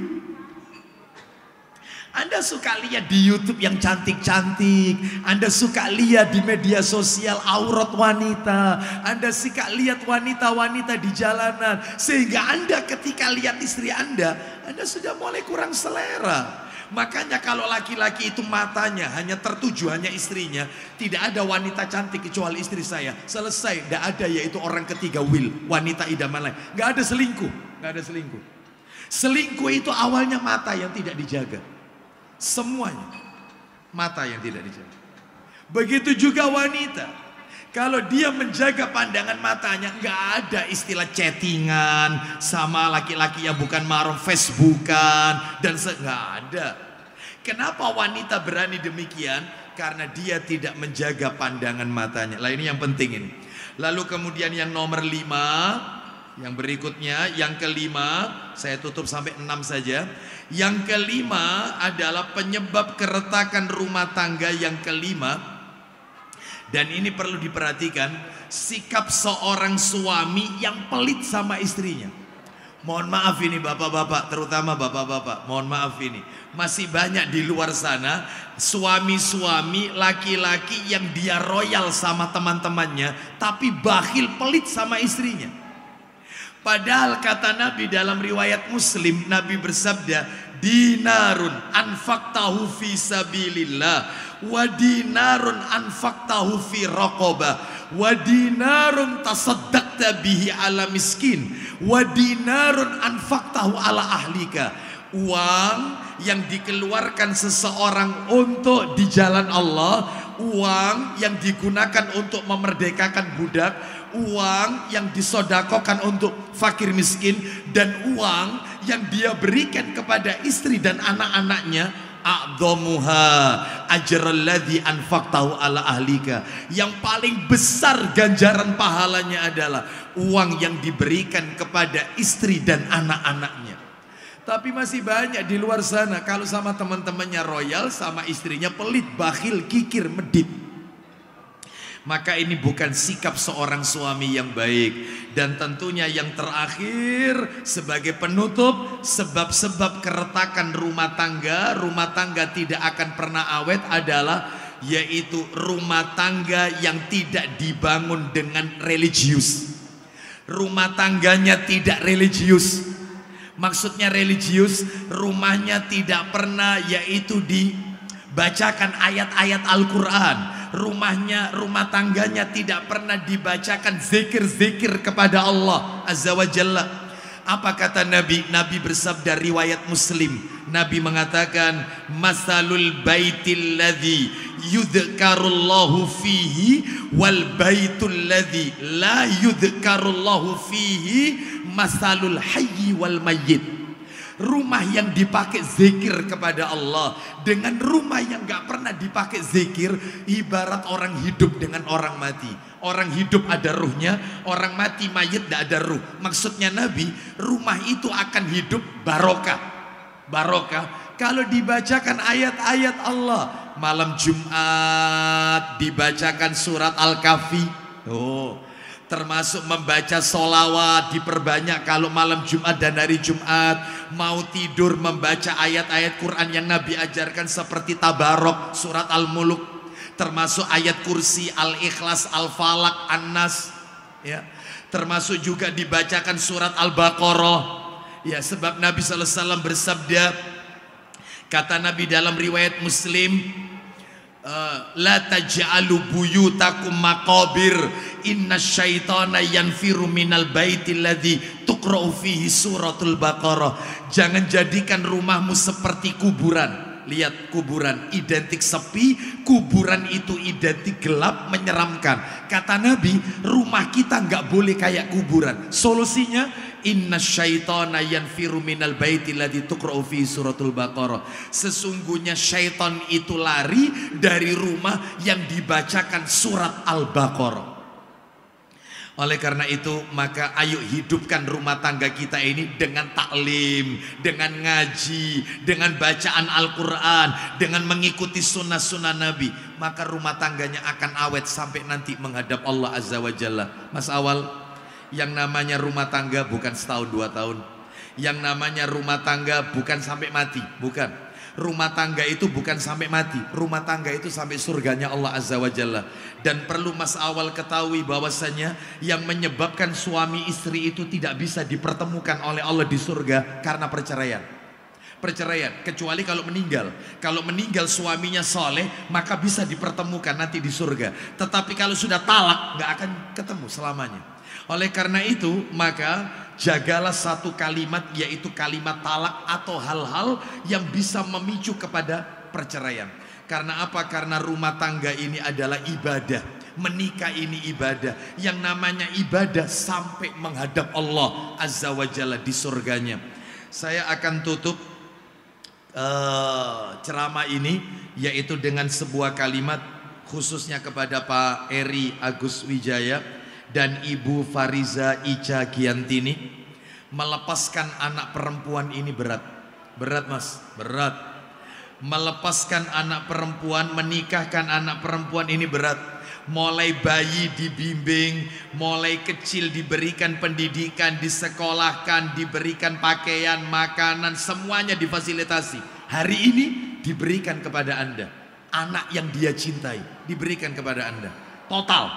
Anda suka lihat di YouTube yang cantik-cantik. Anda suka lihat di media sosial aurat wanita. Anda suka lihat wanita-wanita di jalanan. Sehingga Anda ketika lihat istri Anda sudah mulai kurang selera. Makanya kalau laki-laki itu matanya hanya tertuju hanya istrinya, tidak ada wanita cantik kecuali istri saya. Selesai, tidak ada yaitu orang ketiga will, wanita idaman lain. Gak ada selingkuh. Selingkuh itu awalnya mata yang tidak dijaga. Semuanya mata yang tidak dijaga. Begitu juga wanita, kalau dia menjaga pandangan matanya, nggak ada istilah chattingan sama laki-laki yang bukan mahram, Facebookan dan nggak ada. Kenapa wanita berani demikian? Karena dia tidak menjaga pandangan matanya. Lah ini yang penting ini. Lalu kemudian yang nomor 5, yang berikutnya, yang kelima, saya tutup sampai 6 saja. Yang kelima adalah penyebab keretakan rumah tangga yang kelima. Dan ini perlu diperhatikan, sikap seorang suami yang pelit sama istrinya. Mohon maaf ini bapak-bapak, terutama bapak-bapak, mohon maaf ini. Masih banyak di luar sana suami-suami laki-laki yang dia royal sama teman-temannya, tapi bakhil pelit sama istrinya. Padahal kata Nabi dalam riwayat Muslim, Nabi bersabda, dinarun anfaqtahu fi sabilillah, wa dinarun anfaqtahu fi raqabah, wa dinarun tasaddaqta bihi ala miskin, wa dinarun anfaqtahu ala ahlika. Uang yang dikeluarkan seseorang untuk di jalan Allah, uang yang digunakan untuk memerdekakan budak, uang yang disodakokan untuk fakir miskin, dan uang yang dia berikan kepada istri dan anak-anaknya, a'dhamuha ajral ladzi anfaqtahu ala ahlika. Yang paling besar ganjaran pahalanya adalah uang yang diberikan kepada istri dan anak-anaknya. Tapi masih banyak di luar sana, kalau sama teman-temannya royal, sama istrinya pelit, bakhil, kikir, medit. Maka ini bukan sikap seorang suami yang baik. Dan tentunya yang terakhir sebagai penutup, sebab-sebab keretakan rumah tangga tidak akan pernah awet adalah yaitu rumah tangga yang tidak dibangun dengan religius. Rumah tangganya tidak religius. Maksudnya religius, rumahnya tidak pernah yaitu dibacakan ayat-ayat Al-Quran. Rumah tangganya tidak pernah dibacakan zikir-zikir kepada Allah Azza wa Jalla. Apa kata Nabi? Nabi bersabda riwayat Muslim. Nabi mengatakan, masalul baitil ladzi yudhkarullahu fihi wal baitul ladzi la yudhkarullahu fihi masalul hayyi wal mayyit. Rumah yang dipakai zikir kepada Allah dengan rumah yang gak pernah dipakai zikir, ibarat orang hidup dengan orang mati. Orang hidup ada ruhnya, orang mati mayit gak ada ruh. Maksudnya Nabi, rumah itu akan hidup barokah. Barokah kalau dibacakan ayat-ayat Allah. Malam Jumat dibacakan surat Al-Kahfi. Termasuk membaca solawat diperbanyak kalau malam Jumat dan hari Jumat. Mau tidur membaca ayat-ayat Quran yang Nabi ajarkan seperti Tabarok, surat Al-Muluk. Termasuk ayat kursi, Al-Ikhlas, Al-Falak, An-Nas. Ya. Termasuk juga dibacakan surat Al-Baqarah. Ya, sebab Nabi SAW bersabda, kata Nabi dalam riwayat Muslim, la taj'alu buyutakum maqabir innasyaitana yanfiru minal baitil ladzi tuqra'u fihi suratul Baqarah. Jangan jadikan rumahmu seperti kuburan. Lihat, kuburan identik sepi, kuburan itu identik gelap, menyeramkan. Kata Nabi, rumah kita nggak boleh kayak kuburan. Solusinya, innasyaitana yanfiru minal baitil ladzi tuqra'u fihi suratul Baqarah. Sesungguhnya syaitan itu lari dari rumah yang dibacakan surat Al-Baqarah. Oleh karena itu, maka ayo hidupkan rumah tangga kita ini dengan taklim, dengan ngaji, dengan bacaan Al-Quran, dengan mengikuti sunnah-sunnah Nabi. Maka rumah tangganya akan awet sampai nanti menghadap Allah Azza wa Jalla. Mas Awal, yang namanya rumah tangga bukan setahun 2 tahun. Yang namanya rumah tangga bukan sampai mati, bukan. Rumah tangga itu bukan sampai mati. Rumah tangga itu sampai surganya Allah Azza wa Jalla. Dan perlu Mas Awal ketahui bahwasanya yang menyebabkan suami istri itu tidak bisa dipertemukan oleh Allah di surga karena perceraian. Perceraian, kecuali kalau meninggal. Kalau meninggal suaminya soleh, maka bisa dipertemukan nanti di surga. Tetapi kalau sudah talak, gak akan ketemu selamanya. Oleh karena itu, maka jagalah satu kalimat, yaitu kalimat talak atau hal-hal yang bisa memicu kepada perceraian. Karena apa? Karena rumah tangga ini adalah ibadah. Menikah ini ibadah. Yang namanya ibadah sampai menghadap Allah Azza wa Jalla di surganya. Saya akan tutup ceramah ini yaitu dengan sebuah kalimat khususnya kepada Pak Eri Agus Wijaya dan Ibu Fariza Ica Giantini. Melepaskan anak perempuan ini berat. Berat Mas, berat. Melepaskan anak perempuan, menikahkan anak perempuan ini berat. Mulai bayi dibimbing, mulai kecil diberikan pendidikan, disekolahkan, diberikan pakaian, makanan, semuanya difasilitasi. Hari ini diberikan kepada Anda. Anak yang dia cintai diberikan kepada Anda. Total.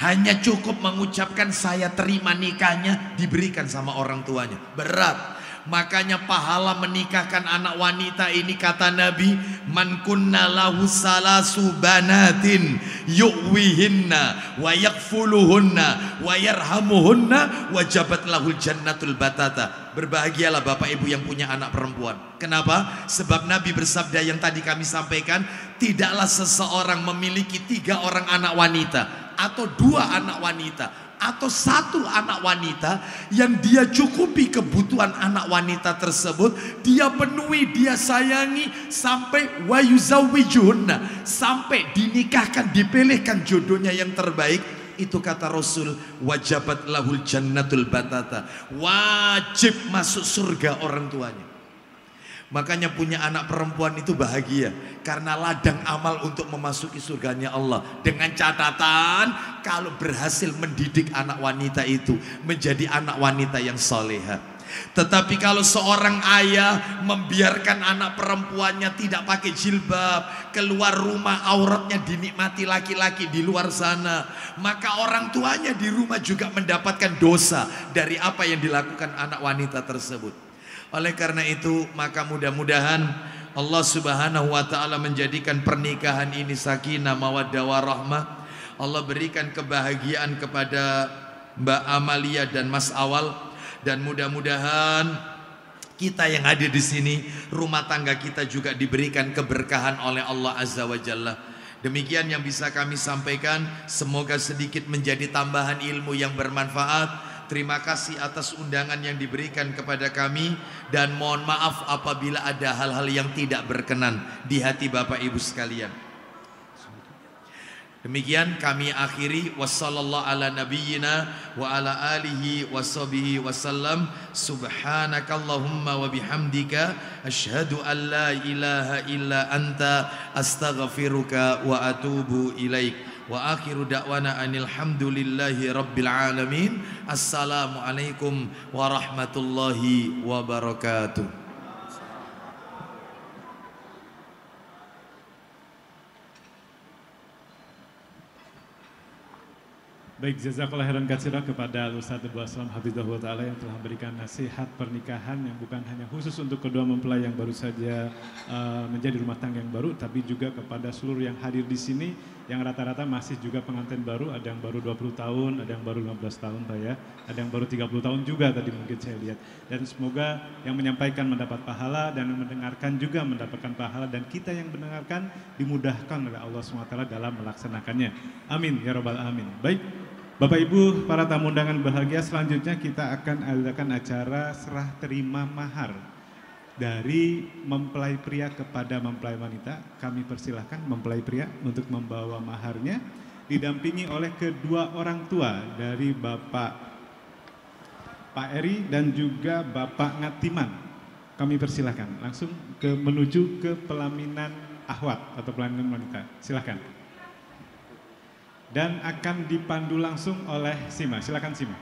Hanya cukup mengucapkan saya terima nikahnya, diberikan sama orang tuanya. Berat. Makanya pahala menikahkan anak wanita ini kata Nabi, man kunna lahu salasu banatin yu'wihinna wa yakfuluhunna wa yarhamuhunna wajabat lahul jannatul batata. Berbahagialah bapak ibu yang punya anak perempuan. Kenapa? Sebab Nabi bersabda yang tadi kami sampaikan, tidaklah seseorang memiliki 3 orang anak wanita atau 2 anak wanita atau 1 anak wanita yang dia cukupi kebutuhan anak wanita tersebut, dia penuhi, dia sayangi sampai wayuzawijuhunna, sampai dinikahkan, dipilihkan jodohnya yang terbaik. Itu kata Rasul, wajabat lahul jannatul batata, wajib masuk surga orang tuanya. Makanya punya anak perempuan itu bahagia, karena ladang amal untuk memasuki surganya Allah. Dengan catatan, kalau berhasil mendidik anak wanita itu menjadi anak wanita yang soleha. Tetapi kalau seorang ayah membiarkan anak perempuannya tidak pakai jilbab, keluar rumah auratnya dinikmati laki-laki di luar sana, maka orang tuanya di rumah juga mendapatkan dosa dari apa yang dilakukan anak wanita tersebut. Oleh karena itu, maka mudah-mudahan Allah Subhanahu wa ta'ala menjadikan pernikahan ini sakinah, mawaddah, warahmah. Allah berikan kebahagiaan kepada Mbak Amalia dan Mas Awal, dan mudah-mudahan kita yang hadir di sini, rumah tangga kita juga diberikan keberkahan oleh Allah Azza wa Jalla. Demikian yang bisa kami sampaikan. Semoga sedikit menjadi tambahan ilmu yang bermanfaat. Terima kasih atas undangan yang diberikan kepada kami, dan mohon maaf apabila ada hal-hal yang tidak berkenan di hati Bapak Ibu sekalian. Demikian kami akhiri. Wassallallahu ala nabiyyina wa ala alihi washabihi wasallam. Subhanakallahumma wa bihamdika asyhadu an la ilaha illa anta astaghfiruka wa atubu ilaik. Wa akhiru da'wana anil hamdulillahi rabbil alamin. Assalamualaikum warahmatullahi wabarakatuh. Baik, jazakallah khairan katsira kepada Ustaz Abdul Aslam Hafizahullah Ta'ala yang telah memberikan nasihat pernikahan yang bukan hanya khusus untuk kedua mempelai yang baru saja menjadi rumah tangga yang baru, tapi juga kepada seluruh yang hadir di sini yang rata-rata masih juga pengantin baru, ada yang baru 20 tahun, ada yang baru 15 tahun Pak ya, ada yang baru 30 tahun juga tadi mungkin saya lihat. Dan semoga yang menyampaikan mendapat pahala dan yang mendengarkan juga mendapatkan pahala, dan kita yang mendengarkan dimudahkan oleh Allah SWT dalam melaksanakannya. Amin ya rabbal alamin. Baik, Bapak Ibu para tamu undangan bahagia, selanjutnya kita akan adakan acara serah terima mahar dari mempelai pria kepada mempelai wanita. Kami persilahkan mempelai pria untuk membawa maharnya, didampingi oleh kedua orang tua dari Bapak Pak Eri dan juga Bapak Ngatiman. Kami persilahkan langsung menuju ke pelaminan ahwat atau pelaminan wanita. Silakan. Dan akan dipandu langsung oleh Sima. Silakan Sima.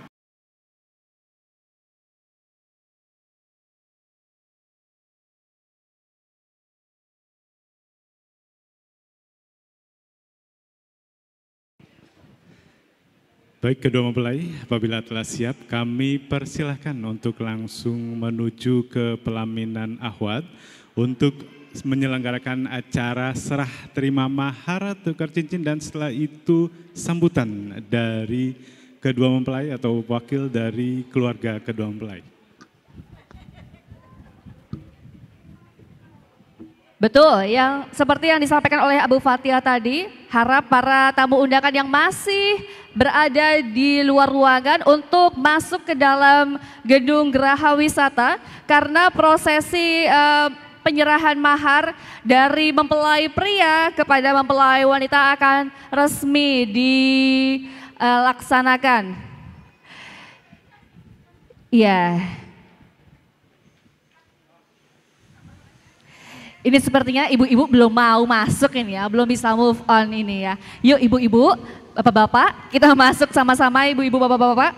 Baik, kedua mempelai, apabila telah siap, kami persilahkan untuk langsung menuju ke pelaminan ahwat untuk menyelenggarakan acara serah terima mahar, tukar cincin, dan setelah itu sambutan dari kedua mempelai atau wakil dari keluarga kedua mempelai. Betul, yang seperti yang disampaikan oleh Abu Fatia tadi, harap para tamu undangan yang masih berada di luar ruangan untuk masuk ke dalam gedung Geraha Wisata, karena prosesi penyerahan mahar dari mempelai pria kepada mempelai wanita akan resmi dilaksanakan. Ya. Ini sepertinya ibu-ibu belum mau masuk ini ya, belum bisa move on ini ya. Yuk ibu-ibu, bapak-bapak, kita masuk sama-sama ibu-ibu, bapak-bapak.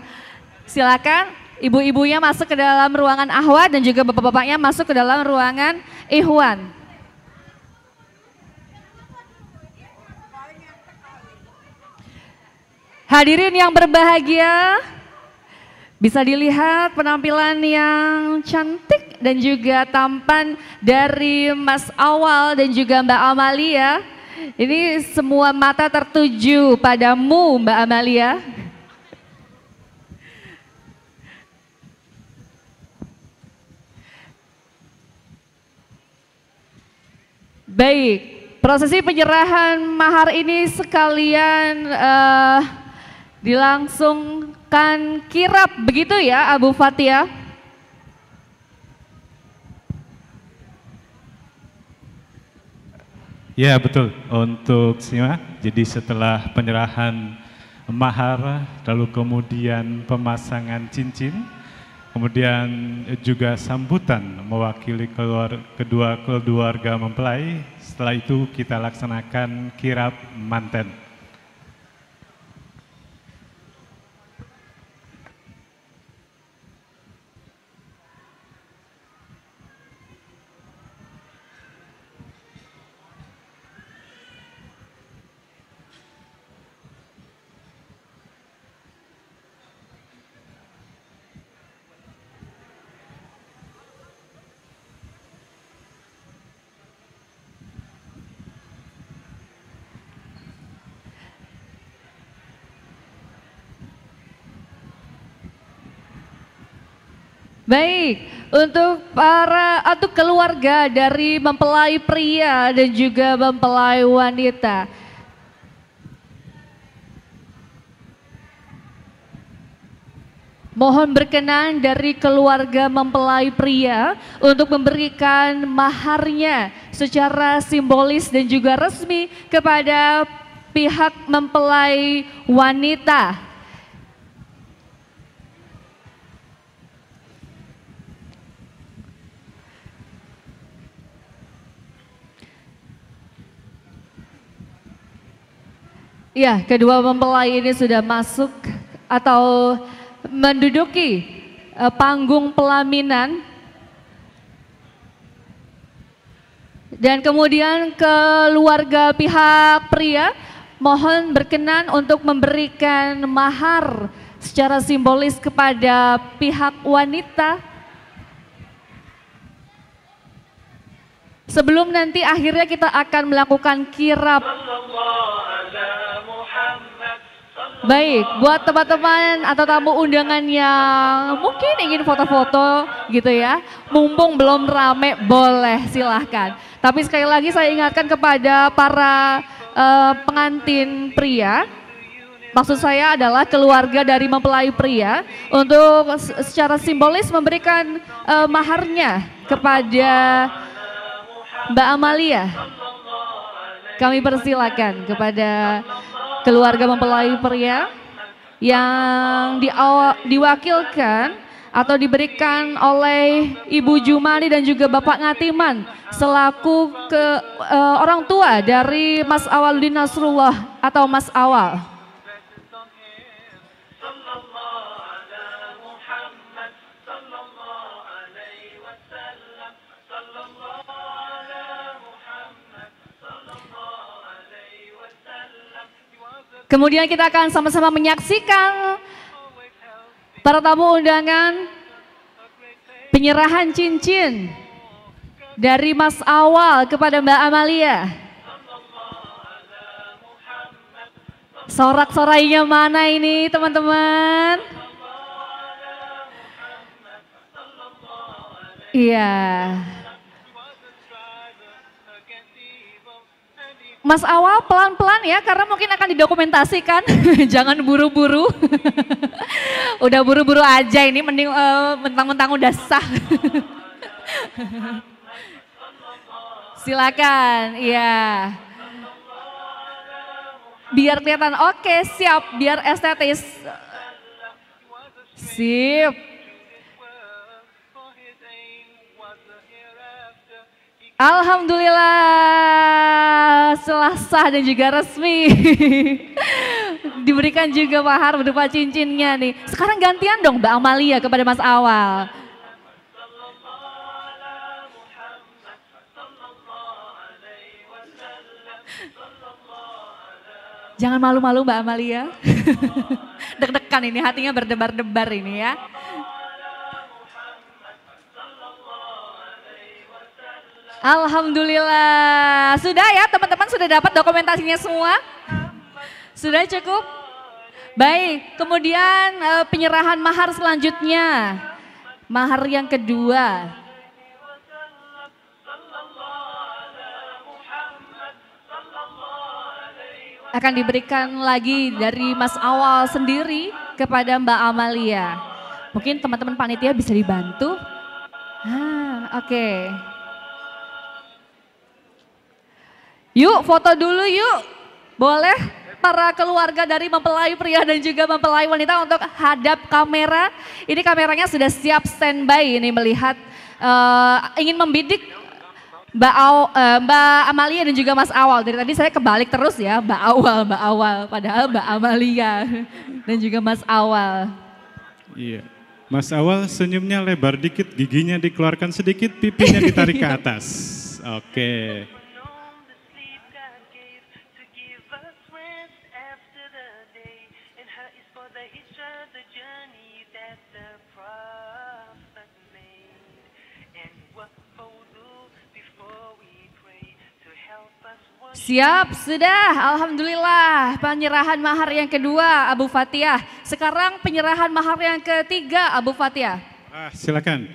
Silakan. Ibu-ibunya masuk ke dalam ruangan ahwat dan juga bapak-bapaknya masuk ke dalam ruangan ikhwan. Hadirin yang berbahagia, bisa dilihat penampilan yang cantik dan juga tampan dari Mas Awal dan juga Mbak Amalia. Ini semua mata tertuju padamu, Mbak Amalia. Baik, prosesi penyerahan mahar ini sekalian dilangsungkan kirap, begitu ya Abu Fatia? Ya betul, untuk simak, jadi setelah penyerahan mahar, lalu kemudian pemasangan cincin, kemudian juga sambutan mewakili kedua keluarga mempelai. Setelah itu kita laksanakan kirap manten. Baik, untuk keluarga dari mempelai pria dan juga mempelai wanita. Mohon berkenan dari keluarga mempelai pria untuk memberikan maharnya secara simbolis dan juga resmi kepada pihak mempelai wanita. Ya, kedua mempelai ini sudah masuk atau menduduki panggung pelaminan. Dan kemudian keluarga pihak pria mohon berkenan untuk memberikan mahar secara simbolis kepada pihak wanita. Sebelum nanti akhirnya kita akan melakukan kirap. Baik, buat teman-teman atau tamu undangan yang mungkin ingin foto-foto gitu ya, mumpung belum rame, boleh silahkan. Tapi sekali lagi saya ingatkan kepada para pengantin pria, maksud saya adalah keluarga dari mempelai pria, untuk secara simbolis memberikan maharnya kepada Mbak Amalia. Kami persilakan kepada keluarga mempelai pria yang diwakilkan atau diberikan oleh Ibu Jumani dan juga Bapak Ngatiman selaku orang tua dari Mas Awaludin Nasrullah atau Mas Awal. Kemudian kita akan sama-sama menyaksikan para tamu undangan penyerahan cincin dari Mas Awal kepada Mbak Amalia. Sorak-sorainya mana ini teman-teman? Iya. Mas Awal pelan-pelan ya, karena mungkin akan didokumentasikan. Jangan buru-buru. Udah buru-buru aja ini, mending mentang-mentang udah sah. Silakan, iya. Biar kelihatan, oke siap, biar estetis. Sip. Alhamdulillah, setelah sah dan juga resmi. Diberikan juga mahar berupa cincinnya nih. Sekarang gantian dong Mbak Amalia kepada Mas Awal. Jangan malu-malu Mbak Amalia. Deg-degan ini, hatinya berdebar-debar ini ya. Alhamdulillah. Sudah ya teman-teman, sudah dapat dokumentasinya semua? Sudah cukup? Baik, kemudian penyerahan mahar selanjutnya. Mahar yang kedua. Akan diberikan lagi dari Mas Awal sendiri kepada Mbak Amalia. Mungkin teman-teman panitia bisa dibantu. Oke. Yuk foto dulu yuk. Boleh para keluarga dari mempelai pria dan juga mempelai wanita untuk hadap kamera. Ini kameranya sudah siap standby ini melihat ingin membidik Mbak Amalia dan juga Mas Awal. Dari tadi saya kebalik terus ya, Mbak Awal, padahal Mbak Amalia dan juga Mas Awal. Iya, Mas Awal senyumnya lebar dikit, giginya dikeluarkan sedikit, pipinya ditarik ke atas. Oke. Siap, sudah. Alhamdulillah penyerahan mahar yang kedua Abu Fatihah. Sekarang penyerahan mahar yang ketiga Abu Fatihah. Silakan.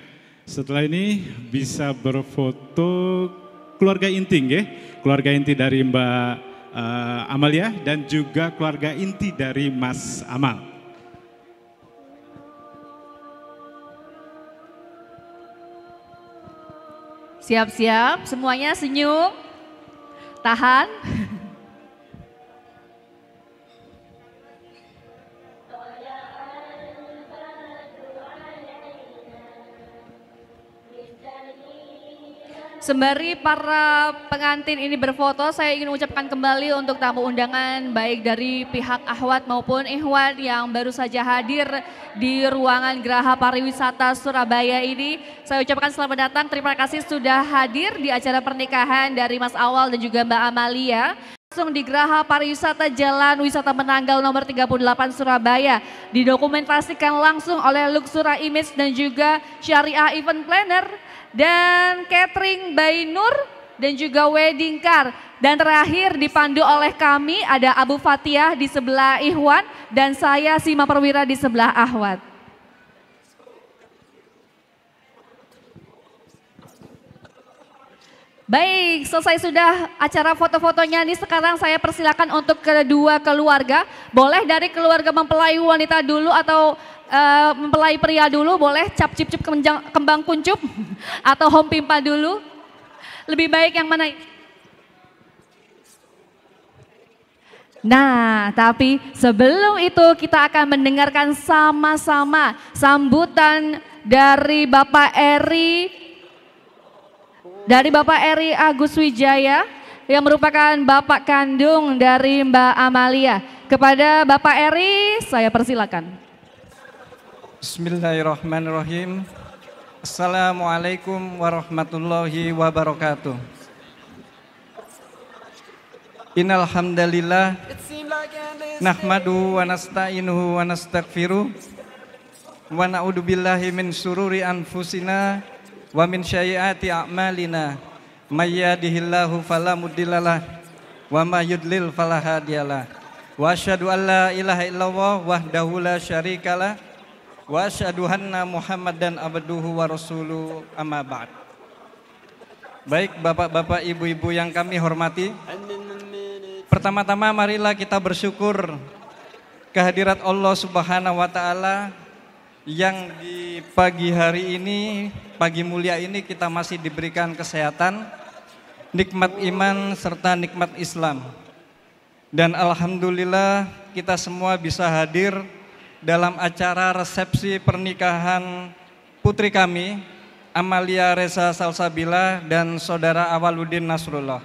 Setelah ini bisa berfoto keluarga inti ya. Keluarga inti dari Mbak Amalia dan juga keluarga inti dari Mas Amal. Siap-siap, semuanya senyum. Tahan. Sembari para pengantin ini berfoto, saya ingin mengucapkan kembali untuk tamu undangan baik dari pihak Ahwat maupun Ikhwan yang baru saja hadir di ruangan Geraha Pariwisata Surabaya ini. Saya ucapkan selamat datang, terima kasih sudah hadir di acara pernikahan dari Mas Awal dan juga Mbak Amalia. Langsung di Geraha Pariwisata Jalan Wisata Menanggal nomor 38 Surabaya. Didokumentasikan langsung oleh Luxura Image dan juga Syariah Event Planner. Dan catering by Nur dan juga wedding car. Dan terakhir dipandu oleh kami ada Abu Fatihah di sebelah Ikhwan dan saya Sima Perwira di sebelah Ahwat. Baik, selesai sudah acara foto-fotonya ini. Sekarang saya persilakan untuk kedua keluarga. Boleh dari keluarga mempelai wanita dulu atau mempelai pria dulu, boleh cap cip cip kembang kuncup atau home pimpa dulu. Lebih baik yang mana? Nah, tapi sebelum itu kita akan mendengarkan sama-sama sambutan dari Bapak Eri Agus Wijaya yang merupakan bapak kandung dari Mbak Amalia. Kepada Bapak Eri, saya persilakan. Bismillahirrahmanirrahim. Assalamualaikum warahmatullahi wabarakatuh. Innal hamdalillah nahmadu wa nasta'inuhu wa nastaghfiruh wa na'udzu billahi min syururi anfusina wa min sayyiati a'malina may yahdihillahu fala mudhillalah wa may yudlil fala hadiyalah wa asyhadu an la ilaha illallah wahdahu la syarikalah wa asyhadu anna Muhammadan abduhu wa rasuluhu amma ba'd. Baik bapak-bapak, ibu-ibu yang kami hormati, pertama-tama marilah kita bersyukur kehadirat Allah Subhanahu wa taala yang di pagi hari ini, pagi mulia ini kita masih diberikan kesehatan, nikmat iman serta nikmat Islam. Dan alhamdulillah kita semua bisa hadir dalam acara resepsi pernikahan putri kami, Amalia Reza Salsabila dan saudara Awaludin Nasrullah.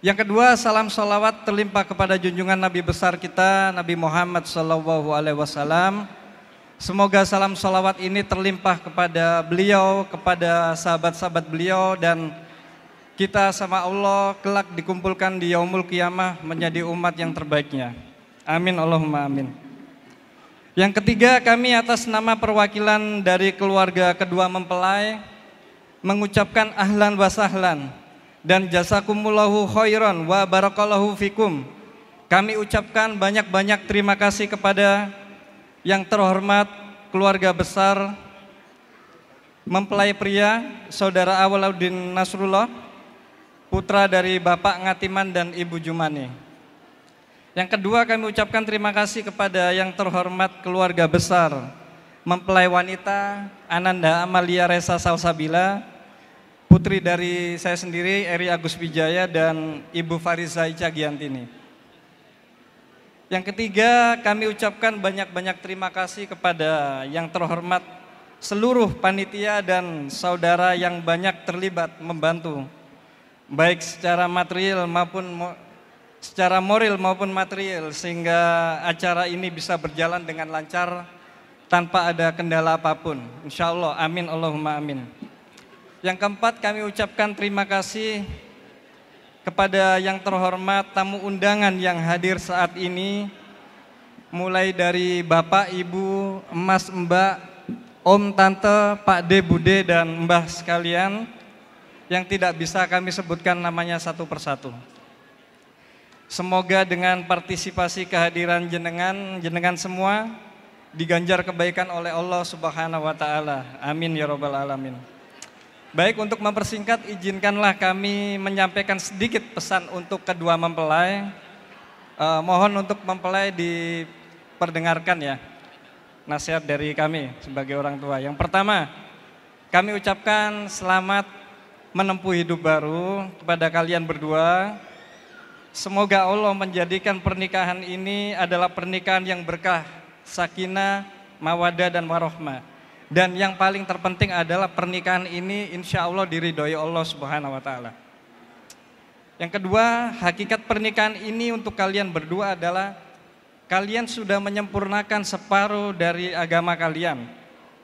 Yang kedua, salam sholawat terlimpah kepada junjungan Nabi besar kita, Nabi Muhammad SAW. Semoga salam sholawat ini terlimpah kepada beliau, kepada sahabat-sahabat beliau, dan kita sama Allah kelak dikumpulkan di yaumul qiyamah menjadi umat yang terbaiknya. Amin Allahumma amin. Yang ketiga, kami atas nama perwakilan dari keluarga kedua mempelai mengucapkan ahlan wa sahlan dan jazakumullahu khairan wa barakallahu fikum. Kami ucapkan banyak-banyak terima kasih kepada yang terhormat keluarga besar mempelai pria Saudara Awwaluddin Nasrullah, putra dari Bapak Ngatiman dan Ibu Jumani. Yang kedua, kami ucapkan terima kasih kepada yang terhormat keluarga besar mempelai wanita Ananda Amalia Reza Salsabila, putri dari saya sendiri Eri Agus Wijaya dan Ibu Fariza Ica Giantini. Yang ketiga, kami ucapkan banyak-banyak terima kasih kepada yang terhormat seluruh panitia dan saudara yang banyak terlibat membantu, baik secara material maupun secara moral maupun material, sehingga acara ini bisa berjalan dengan lancar tanpa ada kendala apapun. Insya Allah, amin Allahumma amin. Yang keempat, kami ucapkan terima kasih kepada yang terhormat tamu undangan yang hadir saat ini, mulai dari Bapak, Ibu, Emas, Mbak, Om, Tante, Pak D, Bude, dan Mbah sekalian yang tidak bisa kami sebutkan namanya satu persatu. Semoga dengan partisipasi kehadiran jenengan semua diganjar kebaikan oleh Allah Subhanahu wa taala. Amin ya rabbal alamin. Baik, untuk mempersingkat, izinkanlah kami menyampaikan sedikit pesan untuk kedua mempelai. Mohon untuk mempelai diperdengarkan ya nasihat dari kami sebagai orang tua. Yang pertama, kami ucapkan selamat menempuh hidup baru kepada kalian berdua. Semoga Allah menjadikan pernikahan ini adalah pernikahan yang berkah, sakinah, mawaddah, dan warohmah. Dan yang paling terpenting adalah pernikahan ini insya Allah diridhoi Allah Subhanahu wa ta'ala. Yang kedua, hakikat pernikahan ini untuk kalian berdua adalah kalian sudah menyempurnakan separuh dari agama kalian,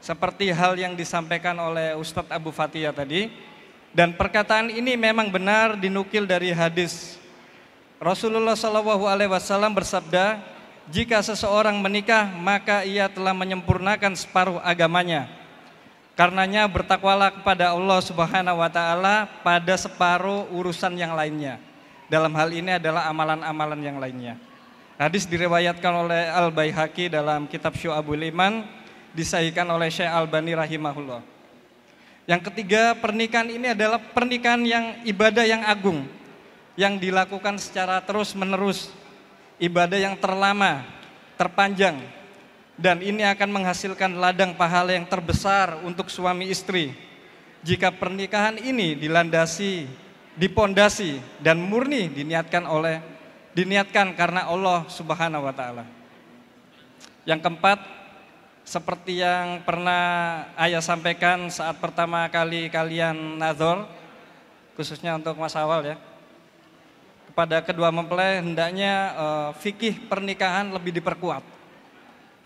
seperti hal yang disampaikan oleh Ustadz Abu Fatihah tadi. Dan perkataan ini memang benar dinukil dari hadis. Rasulullah SAW bersabda, jika seseorang menikah maka ia telah menyempurnakan separuh agamanya. Karenanya bertakwalah kepada Allah Subhanahu wa ta'ala pada separuh urusan yang lainnya. Dalam hal ini adalah amalan-amalan yang lainnya. Hadis diriwayatkan oleh Al-Baihaqi dalam kitab Syu'abul Iman, disahihkan oleh Syekh Albani rahimahullah. Yang ketiga, pernikahan ini adalah pernikahan yang ibadah yang agung, yang dilakukan secara terus-menerus, ibadah yang terlama, terpanjang, dan ini akan menghasilkan ladang pahala yang terbesar untuk suami istri. Jika pernikahan ini dilandasi, dipondasi, dan murni diniatkan karena Allah Subhanahu wa ta'ala. Yang keempat, seperti yang pernah ayah sampaikan saat pertama kali kalian nazar, khususnya untuk Mas Awal ya, pada kedua mempelai hendaknya fikih pernikahan lebih diperkuat.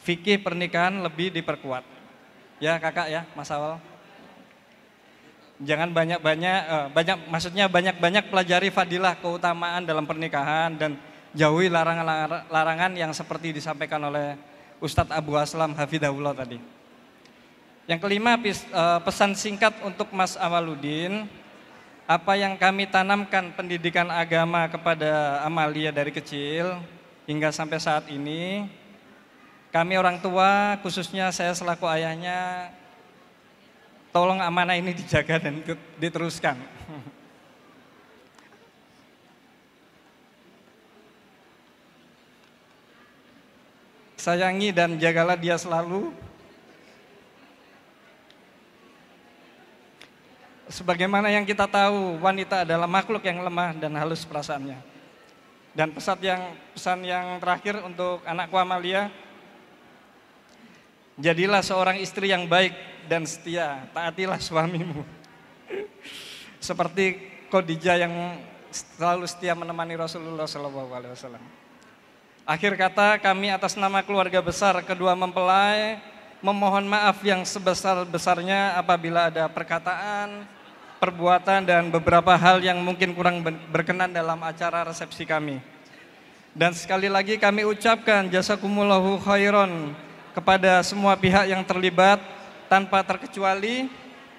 Fikih pernikahan lebih diperkuat. Ya kakak ya, Mas Awal. Jangan maksudnya banyak-banyak pelajari fadilah keutamaan dalam pernikahan dan jauhi larangan-larangan yang seperti disampaikan oleh Ustadz Abu Aslam Hafidahullah tadi. Yang kelima, pesan singkat untuk Mas Awwaluddin. Apa yang kami tanamkan pendidikan agama kepada Amalia dari kecil hingga sampai saat ini, kami orang tua, khususnya saya selaku ayahnya, tolong amanah ini dijaga dan diteruskan. Sayangi dan jagalah dia selalu. Sebagaimana yang kita tahu, wanita adalah makhluk yang lemah dan halus perasaannya. Dan pesan yang terakhir untuk anakku Amalia, jadilah seorang istri yang baik dan setia, taatilah suamimu. Seperti Khadijah yang selalu setia menemani Rasulullah SAW. Akhir kata, kami atas nama keluarga besar kedua mempelai memohon maaf yang sebesar-besarnya apabila ada perkataan, perbuatan dan beberapa hal yang mungkin kurang berkenan dalam acara resepsi kami. Dan sekali lagi kami ucapkan jazakumullahu khairan kepada semua pihak yang terlibat tanpa terkecuali.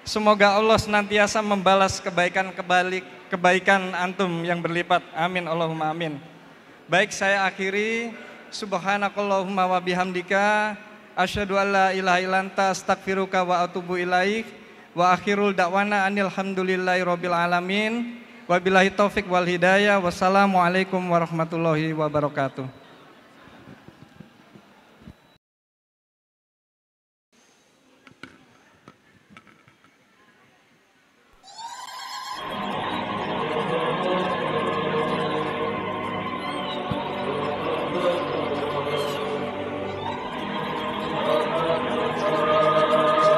Semoga Allah senantiasa membalas kebaikan antum yang berlipat. Amin Allahumma amin. Baik, saya akhiri. Subhanakallahumma wa bihamdika asyhadu an la ilaha illa anta astaghfiruka wa atubu ilaik. Wa akhirul da'wana anil hamdulillahi rabbil alamin. Wabillahi taufik wal hidayah. Wassalamualaikum warahmatullahi wabarakatuh.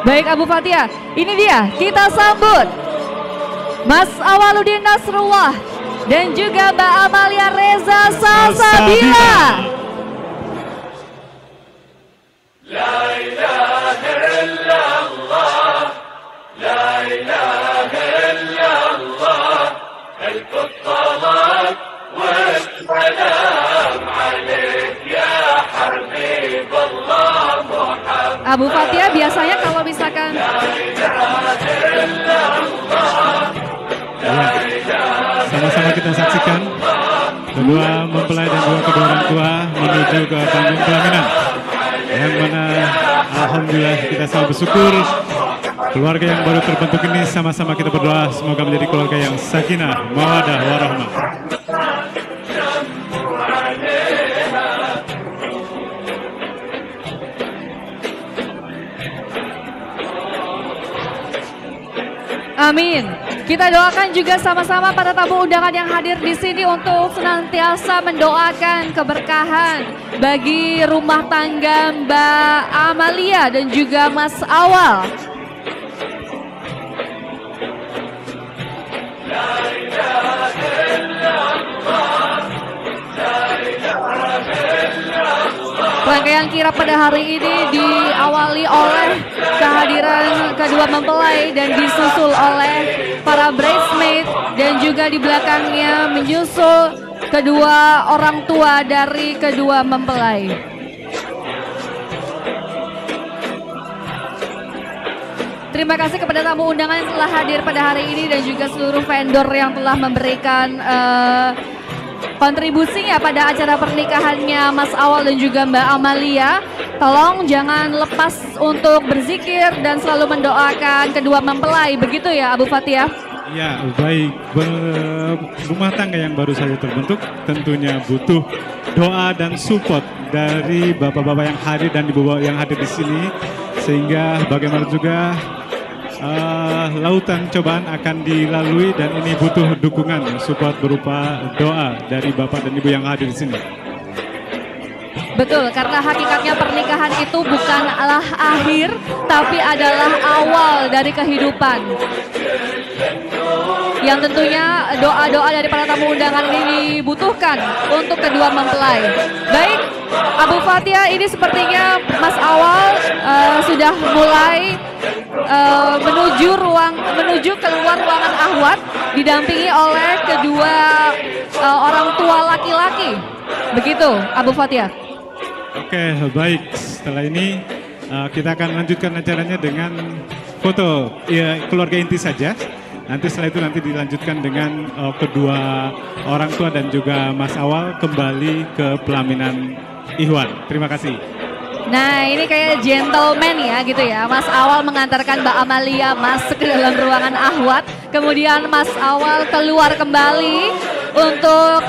Baik Abu Fatihah, ini dia kita sambut Mas Awaludin Nasrullah dan juga Mbak Amalia Reza Salsabila. La ilaha illallah, la ilaha illallah, al-Quttalat wassalam alaik ya Habiballah Muhammad. Abu Fatihah biasanya kalau misalkan sama-sama kita saksikan kedua mempelai dan kedua orang tua menuju ke panggung pelaminan, yang mana alhamdulillah kita selalu bersyukur keluarga yang baru terbentuk ini sama-sama kita berdoa semoga menjadi keluarga yang sakinah, mawaddah, warahmah. Amin. Kita doakan juga sama-sama para tamu undangan yang hadir di sini untuk senantiasa mendoakan keberkahan bagi rumah tangga Mbak Amalia dan juga Mas Awal. Rangkaian kirap pada hari ini diawali oleh kehadiran kedua mempelai dan disusul oleh para bridesmaid, dan juga di belakangnya menyusul kedua orang tua dari kedua mempelai. Terima kasih kepada tamu undangan yang telah hadir pada hari ini dan juga seluruh vendor yang telah memberikan kontribusinya pada acara pernikahannya Mas Awal dan juga Mbak Amalia. Tolong jangan lepas untuk berzikir dan selalu mendoakan kedua mempelai, begitu ya Abu Fatihah? Ya, baik. Rumah tangga yang baru saja terbentuk tentunya butuh doa dan support dari bapak-bapak yang hadir dan ibu-ibu yang hadir di sini, sehingga bagaimana juga lautan cobaan akan dilalui, dan ini butuh dukungan support berupa doa dari bapak dan ibu yang hadir di sini. Betul, karena hakikatnya pernikahan itu bukanlah akhir, tapi adalah awal dari kehidupan. Yang tentunya doa-doa dari para tamu undangan ini dibutuhkan untuk kedua mempelai. Baik, Abu Fatihah, ini sepertinya Mas Awal sudah mulai menuju keluar ruangan ahwat didampingi oleh kedua orang tua laki-laki. Begitu, Abu Fatihah. Oke, baik. Setelah ini kita akan lanjutkan acaranya dengan foto keluarga inti saja. Nanti setelah itu nanti dilanjutkan dengan kedua orang tua dan juga Mas Awal kembali ke pelaminan Ikhwan. Terima kasih. Nah, ini kayak gentleman ya gitu ya. Mas Awal mengantarkan Mbak Amalia masuk ke dalam ruangan ahwat. Kemudian Mas Awal keluar kembali untuk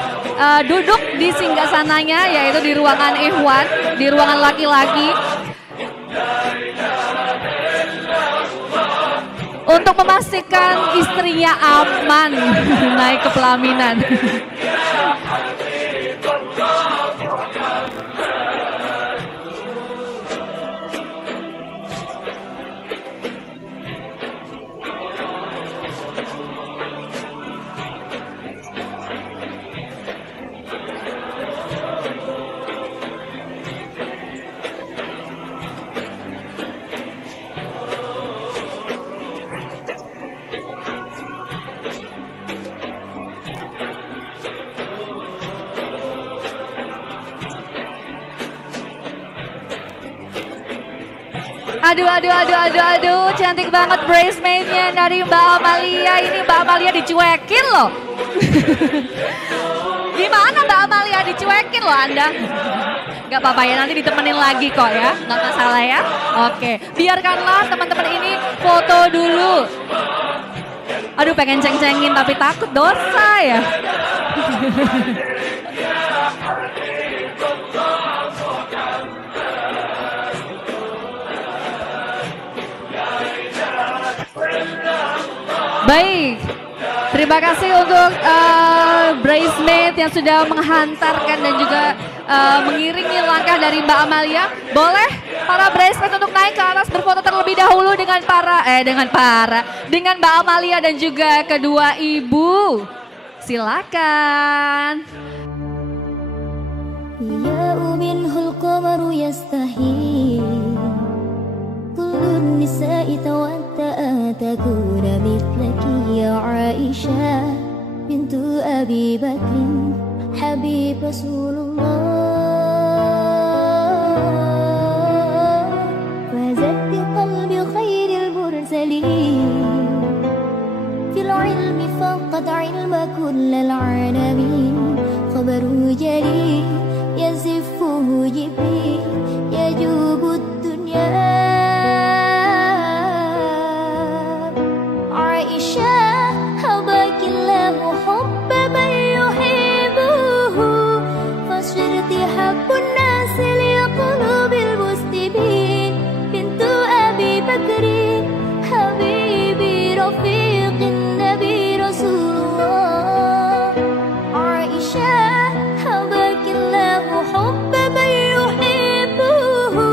duduk di singgasananya, yaitu di ruangan Ikhwan, di ruangan laki-laki, untuk memastikan istrinya aman naik ke pelaminan. Aduh, cantik banget bridesmaid-nya dari Mbak Amalia. Ini Mbak Amalia dicuekin loh. Gimana Mbak Amalia dicuekin loh Anda? Gak apa-apa ya, nanti ditemenin lagi kok ya, gak masalah ya. Oke, biarkanlah teman-teman ini foto dulu. Aduh, pengen ceng-cengin tapi takut dosa ya. Baik, terima kasih untuk bridesmaid yang sudah menghantarkan dan juga mengiringi langkah dari Mbak Amalia. Boleh para bridesmaid untuk naik ke atas berfoto terlebih dahulu dengan Mbak Amalia dan juga kedua ibu. Silakan. Ya minhul qamaru yastahil kullun nisa'i tawatta'a takuna mithlaki ya Aisyah bintu Abi Bakrin Habib Rasulullah fazat bi qalbi khairil mursalin fil ilmi faqad ilma kullal alamin khabaru jali yazifuhu jibril yajubud dunya Aisyah habakillahu hubba man yuhibbuhu fasirti habbun nasi liqulubil muslimin bintu Abi Bakri habibi rafiqin nabi Rasulullah Aisyah habakillahu hubba man yuhibbuhu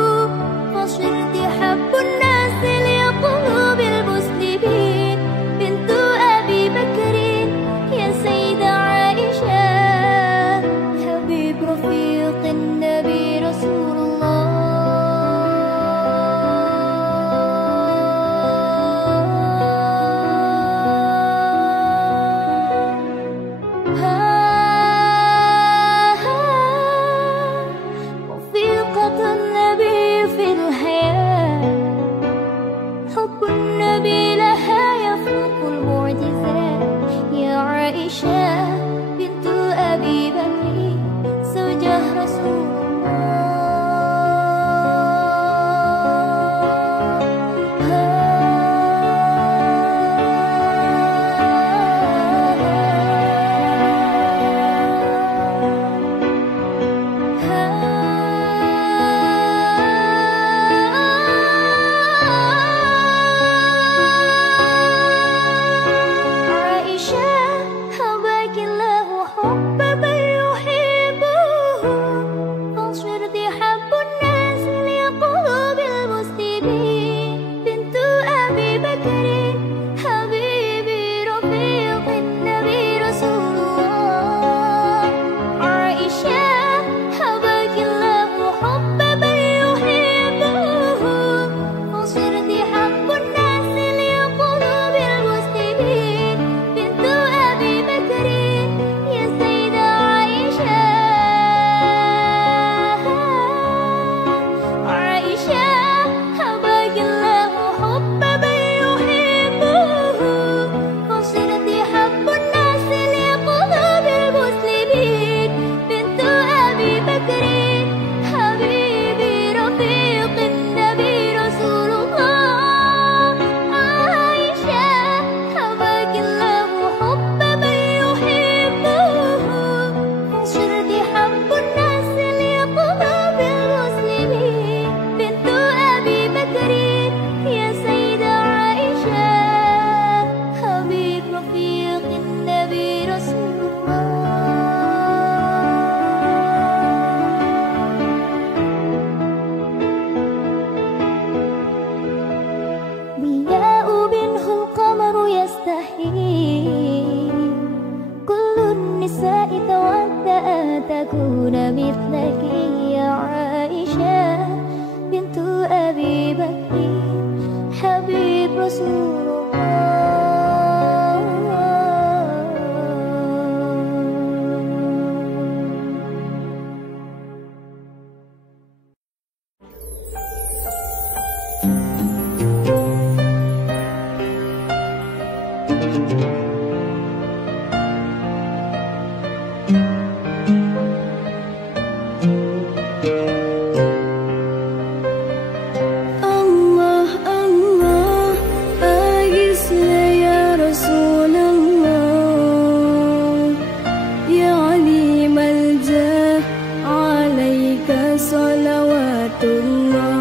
صلواتullah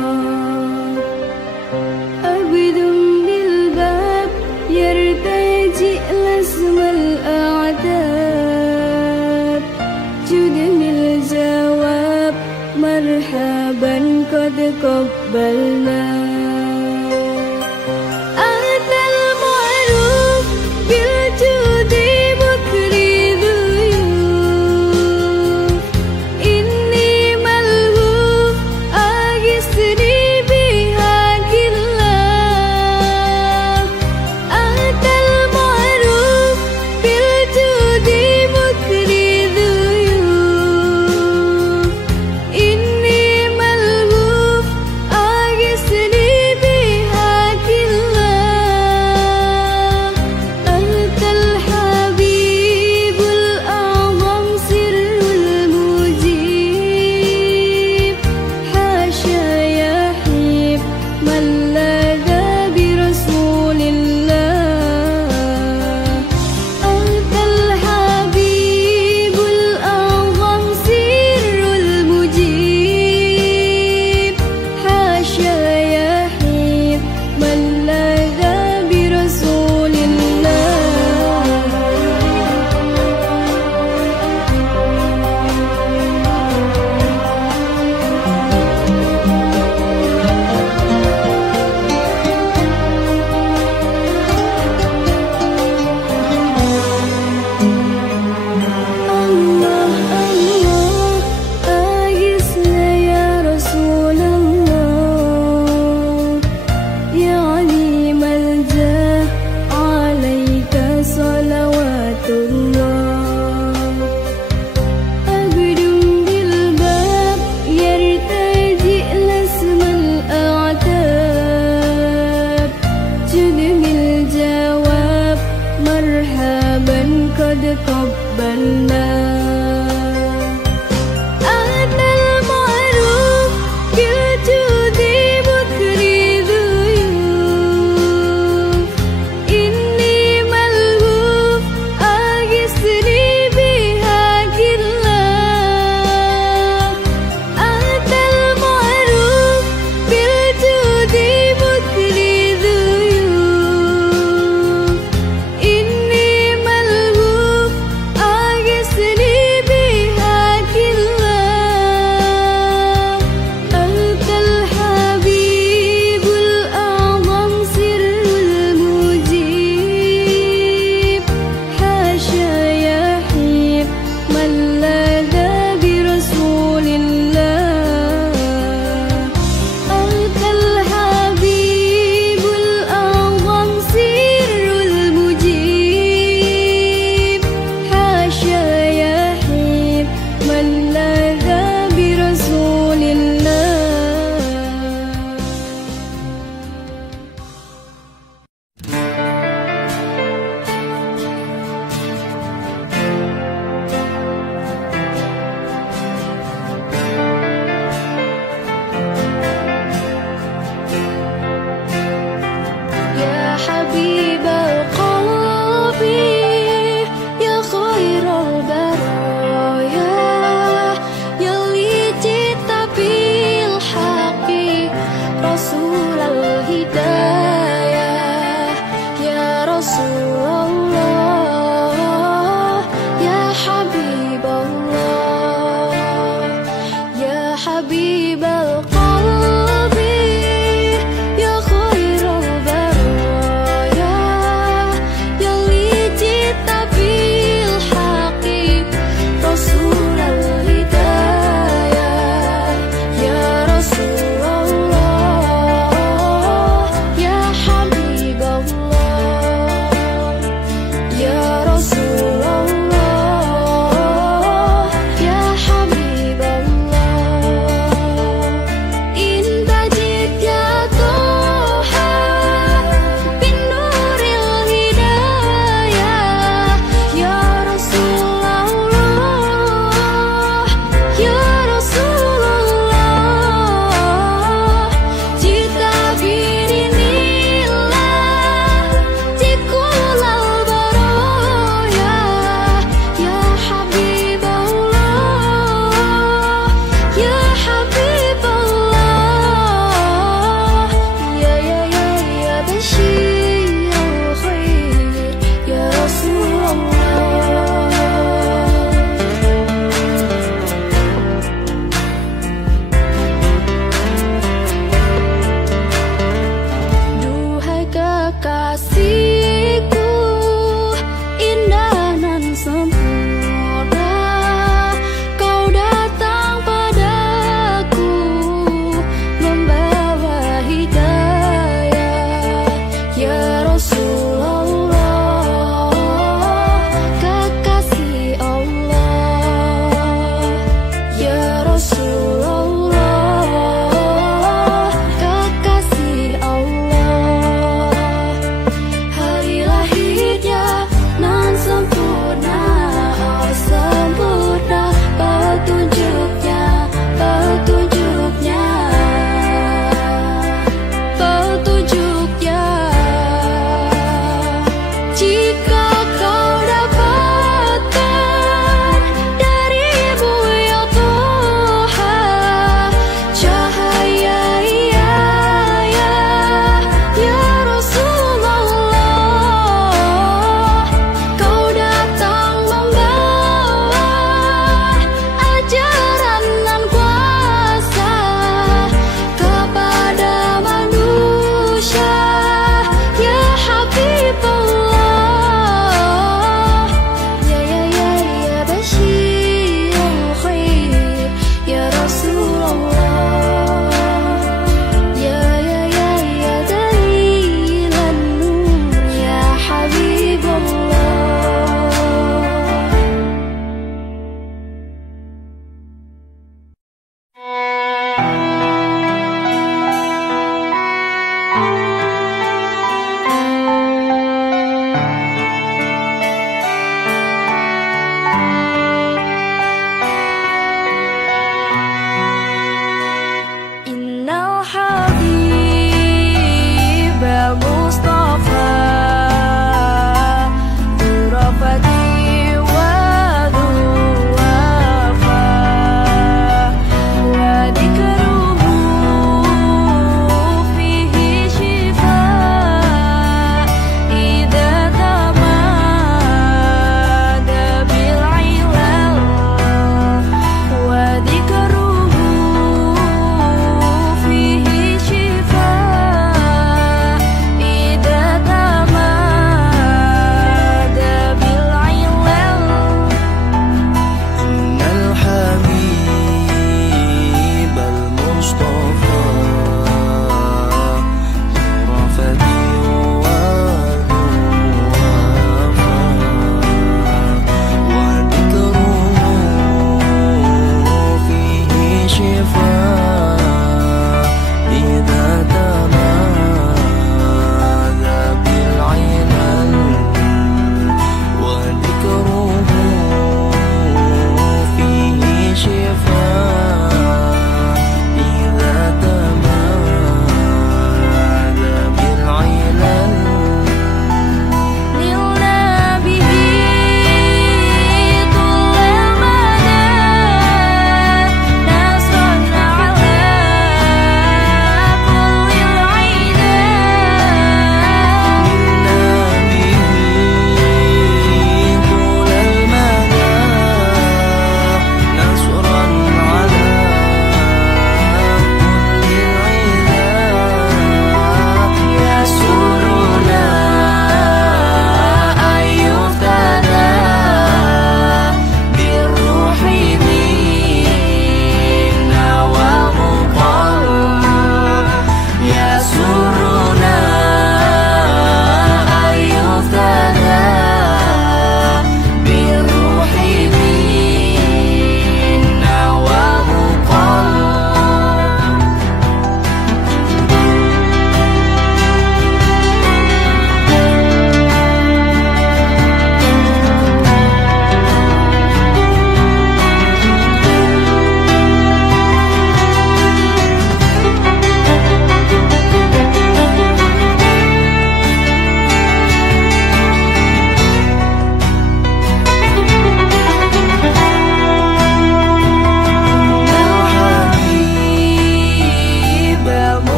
عبد بالباب يرتجي لسم الأعداد جد بالجواب مرحبا قد قبلنا Seni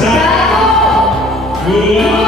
Satu, dua,